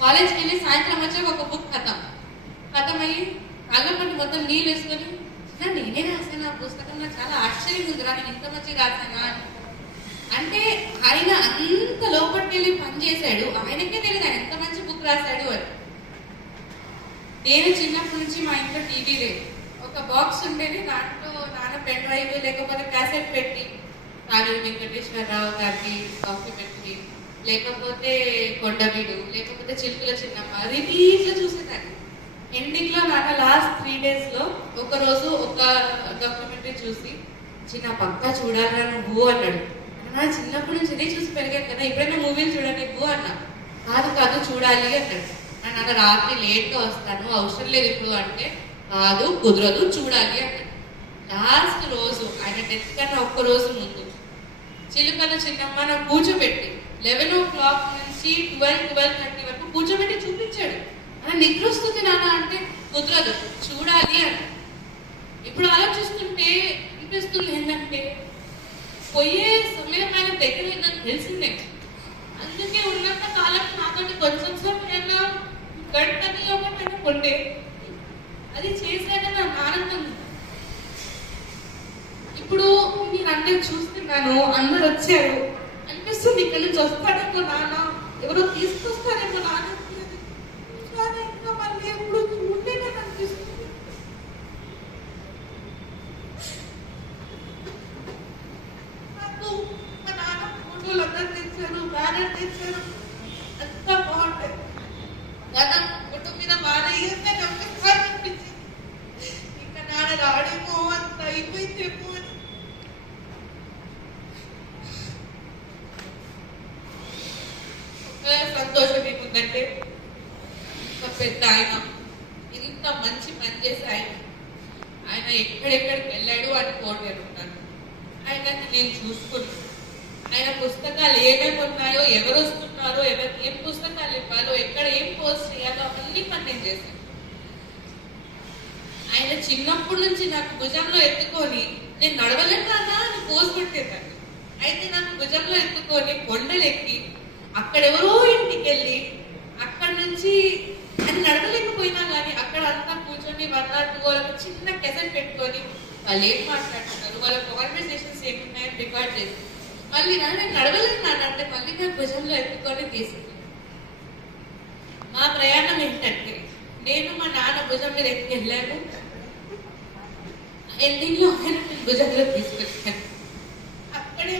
కాలేజ్కి వెళ్ళి సాయంత్రం వచ్చాక ఒక బుక్ కథమయ్యి కళ్ళ పండు మొత్తం నీళ్ళు వేసుకొని నేనే రాసాను ఆ పుస్తకం, నాకు చాలా ఆశ్చర్యం ఉందిరా, నేను ఇంత మంచిగా రాసానా అని. అంటే ఆయన అంత లోపలికి వెళ్ళి పనిచేశాడు, ఆయనకే తెలియదు ఆయన ఎంత మంచి బుక్ రాశాడు అని. నేను చిన్నప్పటి నుంచి మా ఇంట్లో టీవీ లేదు, ఒక బాక్స్ ఉండేది, దాంట్లో నాన్న పెన్ డ్రైవ్ లేకపోతే క్యాసెట్ పెట్టి రాజు వెంకటేశ్వరరావు గారికి డాక్యుమెంటరీ, లేకపోతే కొండవీడు, లేకపోతే చిలుకల చిన్నమ్మ రిపీట్గా చూసేదాన్ని. ఎండింగ్ లో నాన్న లాస్ట్ 3 days లో ఒకరోజు ఒక డాక్యుమెంటరీ చూసి చిన్న పక్కా చూడాలరా నువ్వు అన్నాడు. నా చిన్నప్పటి నుంచి ఇదే చూసి పెరిగాను కదా, ఎప్పుడైనా మూవీలు చూడండి నువ్వు అన్నా. కాదు చూడాలి అన్నాడు. నాన్న రాత్రి లేట్గా వస్తాను, అవసరం లేదు ఇప్పుడు అంటే కాదు కుదరదు చూడాలి అన్నాడు. లాస్ట్ రోజు ఆయన డెత్ కన్నా ఒక్క రోజు ముందు చిలుకల చిన్నమ్మ నాకు కూర్చోబెట్టి 11 o'clock నుంచి 12:30 వరకు కూర్చోబెట్టి చూపించాడు. అలా నిద్ర వస్తుంది నాన్న అంటే కుదరదు చూడాలి అని. ఇప్పుడు ఆలోచిస్తుంటే అనిపిస్తుంది ఏంటంటే పోయే సమయం ఆయన దగ్గర నాకు తెలిసిందే, అందుకే ఉన్నంత కాలం నాతో కొంచెం సమయంలో గడపని ఒకటైనా కొండే అది చేశాక నాకు ఆనందం. ఇప్పుడు మీరు అందరూ చూస్తున్నాను, అందరు వచ్చారు అనిపిస్తుంది, ఇక్కడ నుంచి వస్తాడేమో నాన్న, ఎవరో తీసుకొస్తారేమో నాన్న, ఇంకా మళ్ళీ ఎప్పుడు చూడలేదని అనిపిస్తుంది. నాకు మా నాన్న ఫోటోలు అందరు తెచ్చారు, బ్యానర్ తెచ్చారు, అంతా బాగుంటాయి. నాన్న ఫోటో మీద బాగా అనిపించింది, ఇంకా నాన్న రాడేమో అంత అయిపోయిందేమో అని. సంతోషం ఏముందంటే ఒక పెద్ద ఆయన ఇంత మంచి పని చేసి ఆయన ఎక్కడెక్కడికి వెళ్ళాడు అని కోరుకుంటున్నాను. ఆయనకి నేను చూసుకున్నాను, ఆయన పుస్తకాలు ఏమేమి ఉన్నాయో, ఎవరు వస్తున్నారో, ఎవరికి ఏం పుస్తకాలు ఇవ్వాలో, ఎక్కడ ఏం పోస్ట్ చేయాలో అవన్నీ పని నేను చేశాను. ఆయన చిన్నప్పటి నుంచి నాకు భుజంలో ఎత్తుకొని నేను నడవలేను నాన్న అని పోజు కొట్టేదాన్ని. అయితే నాకు భుజంలో ఎత్తుకొని కొండలెక్కి అక్కడెవరో ఇంటికి వెళ్ళి అక్కడి నుంచి అది నడవలేకపోయినా కానీ అక్కడ అంతా కూర్చొని 1 or 2 వాళ్ళకి చిన్న కెసెట్ పెట్టుకొని వాళ్ళు ఏం మాట్లాడుతున్నారు, వాళ్ళ కాన్వర్సేషన్స్ ఏమున్నాయని రికార్డ్ చేసి మళ్ళీ నేను నడవలేదు నాన్న అంటే మళ్ళీ నాకు భుజంలో ఎత్తుకొని తీసుకుంటాను. మా ప్రయాణం ఏంటంటే నేను మా నాన్న భుజం మీద ఎక్కి వెళ్ళాను, ఎండింగ్ లో ఆయన భుజంలో తీసుకొచ్చాను. అక్కడే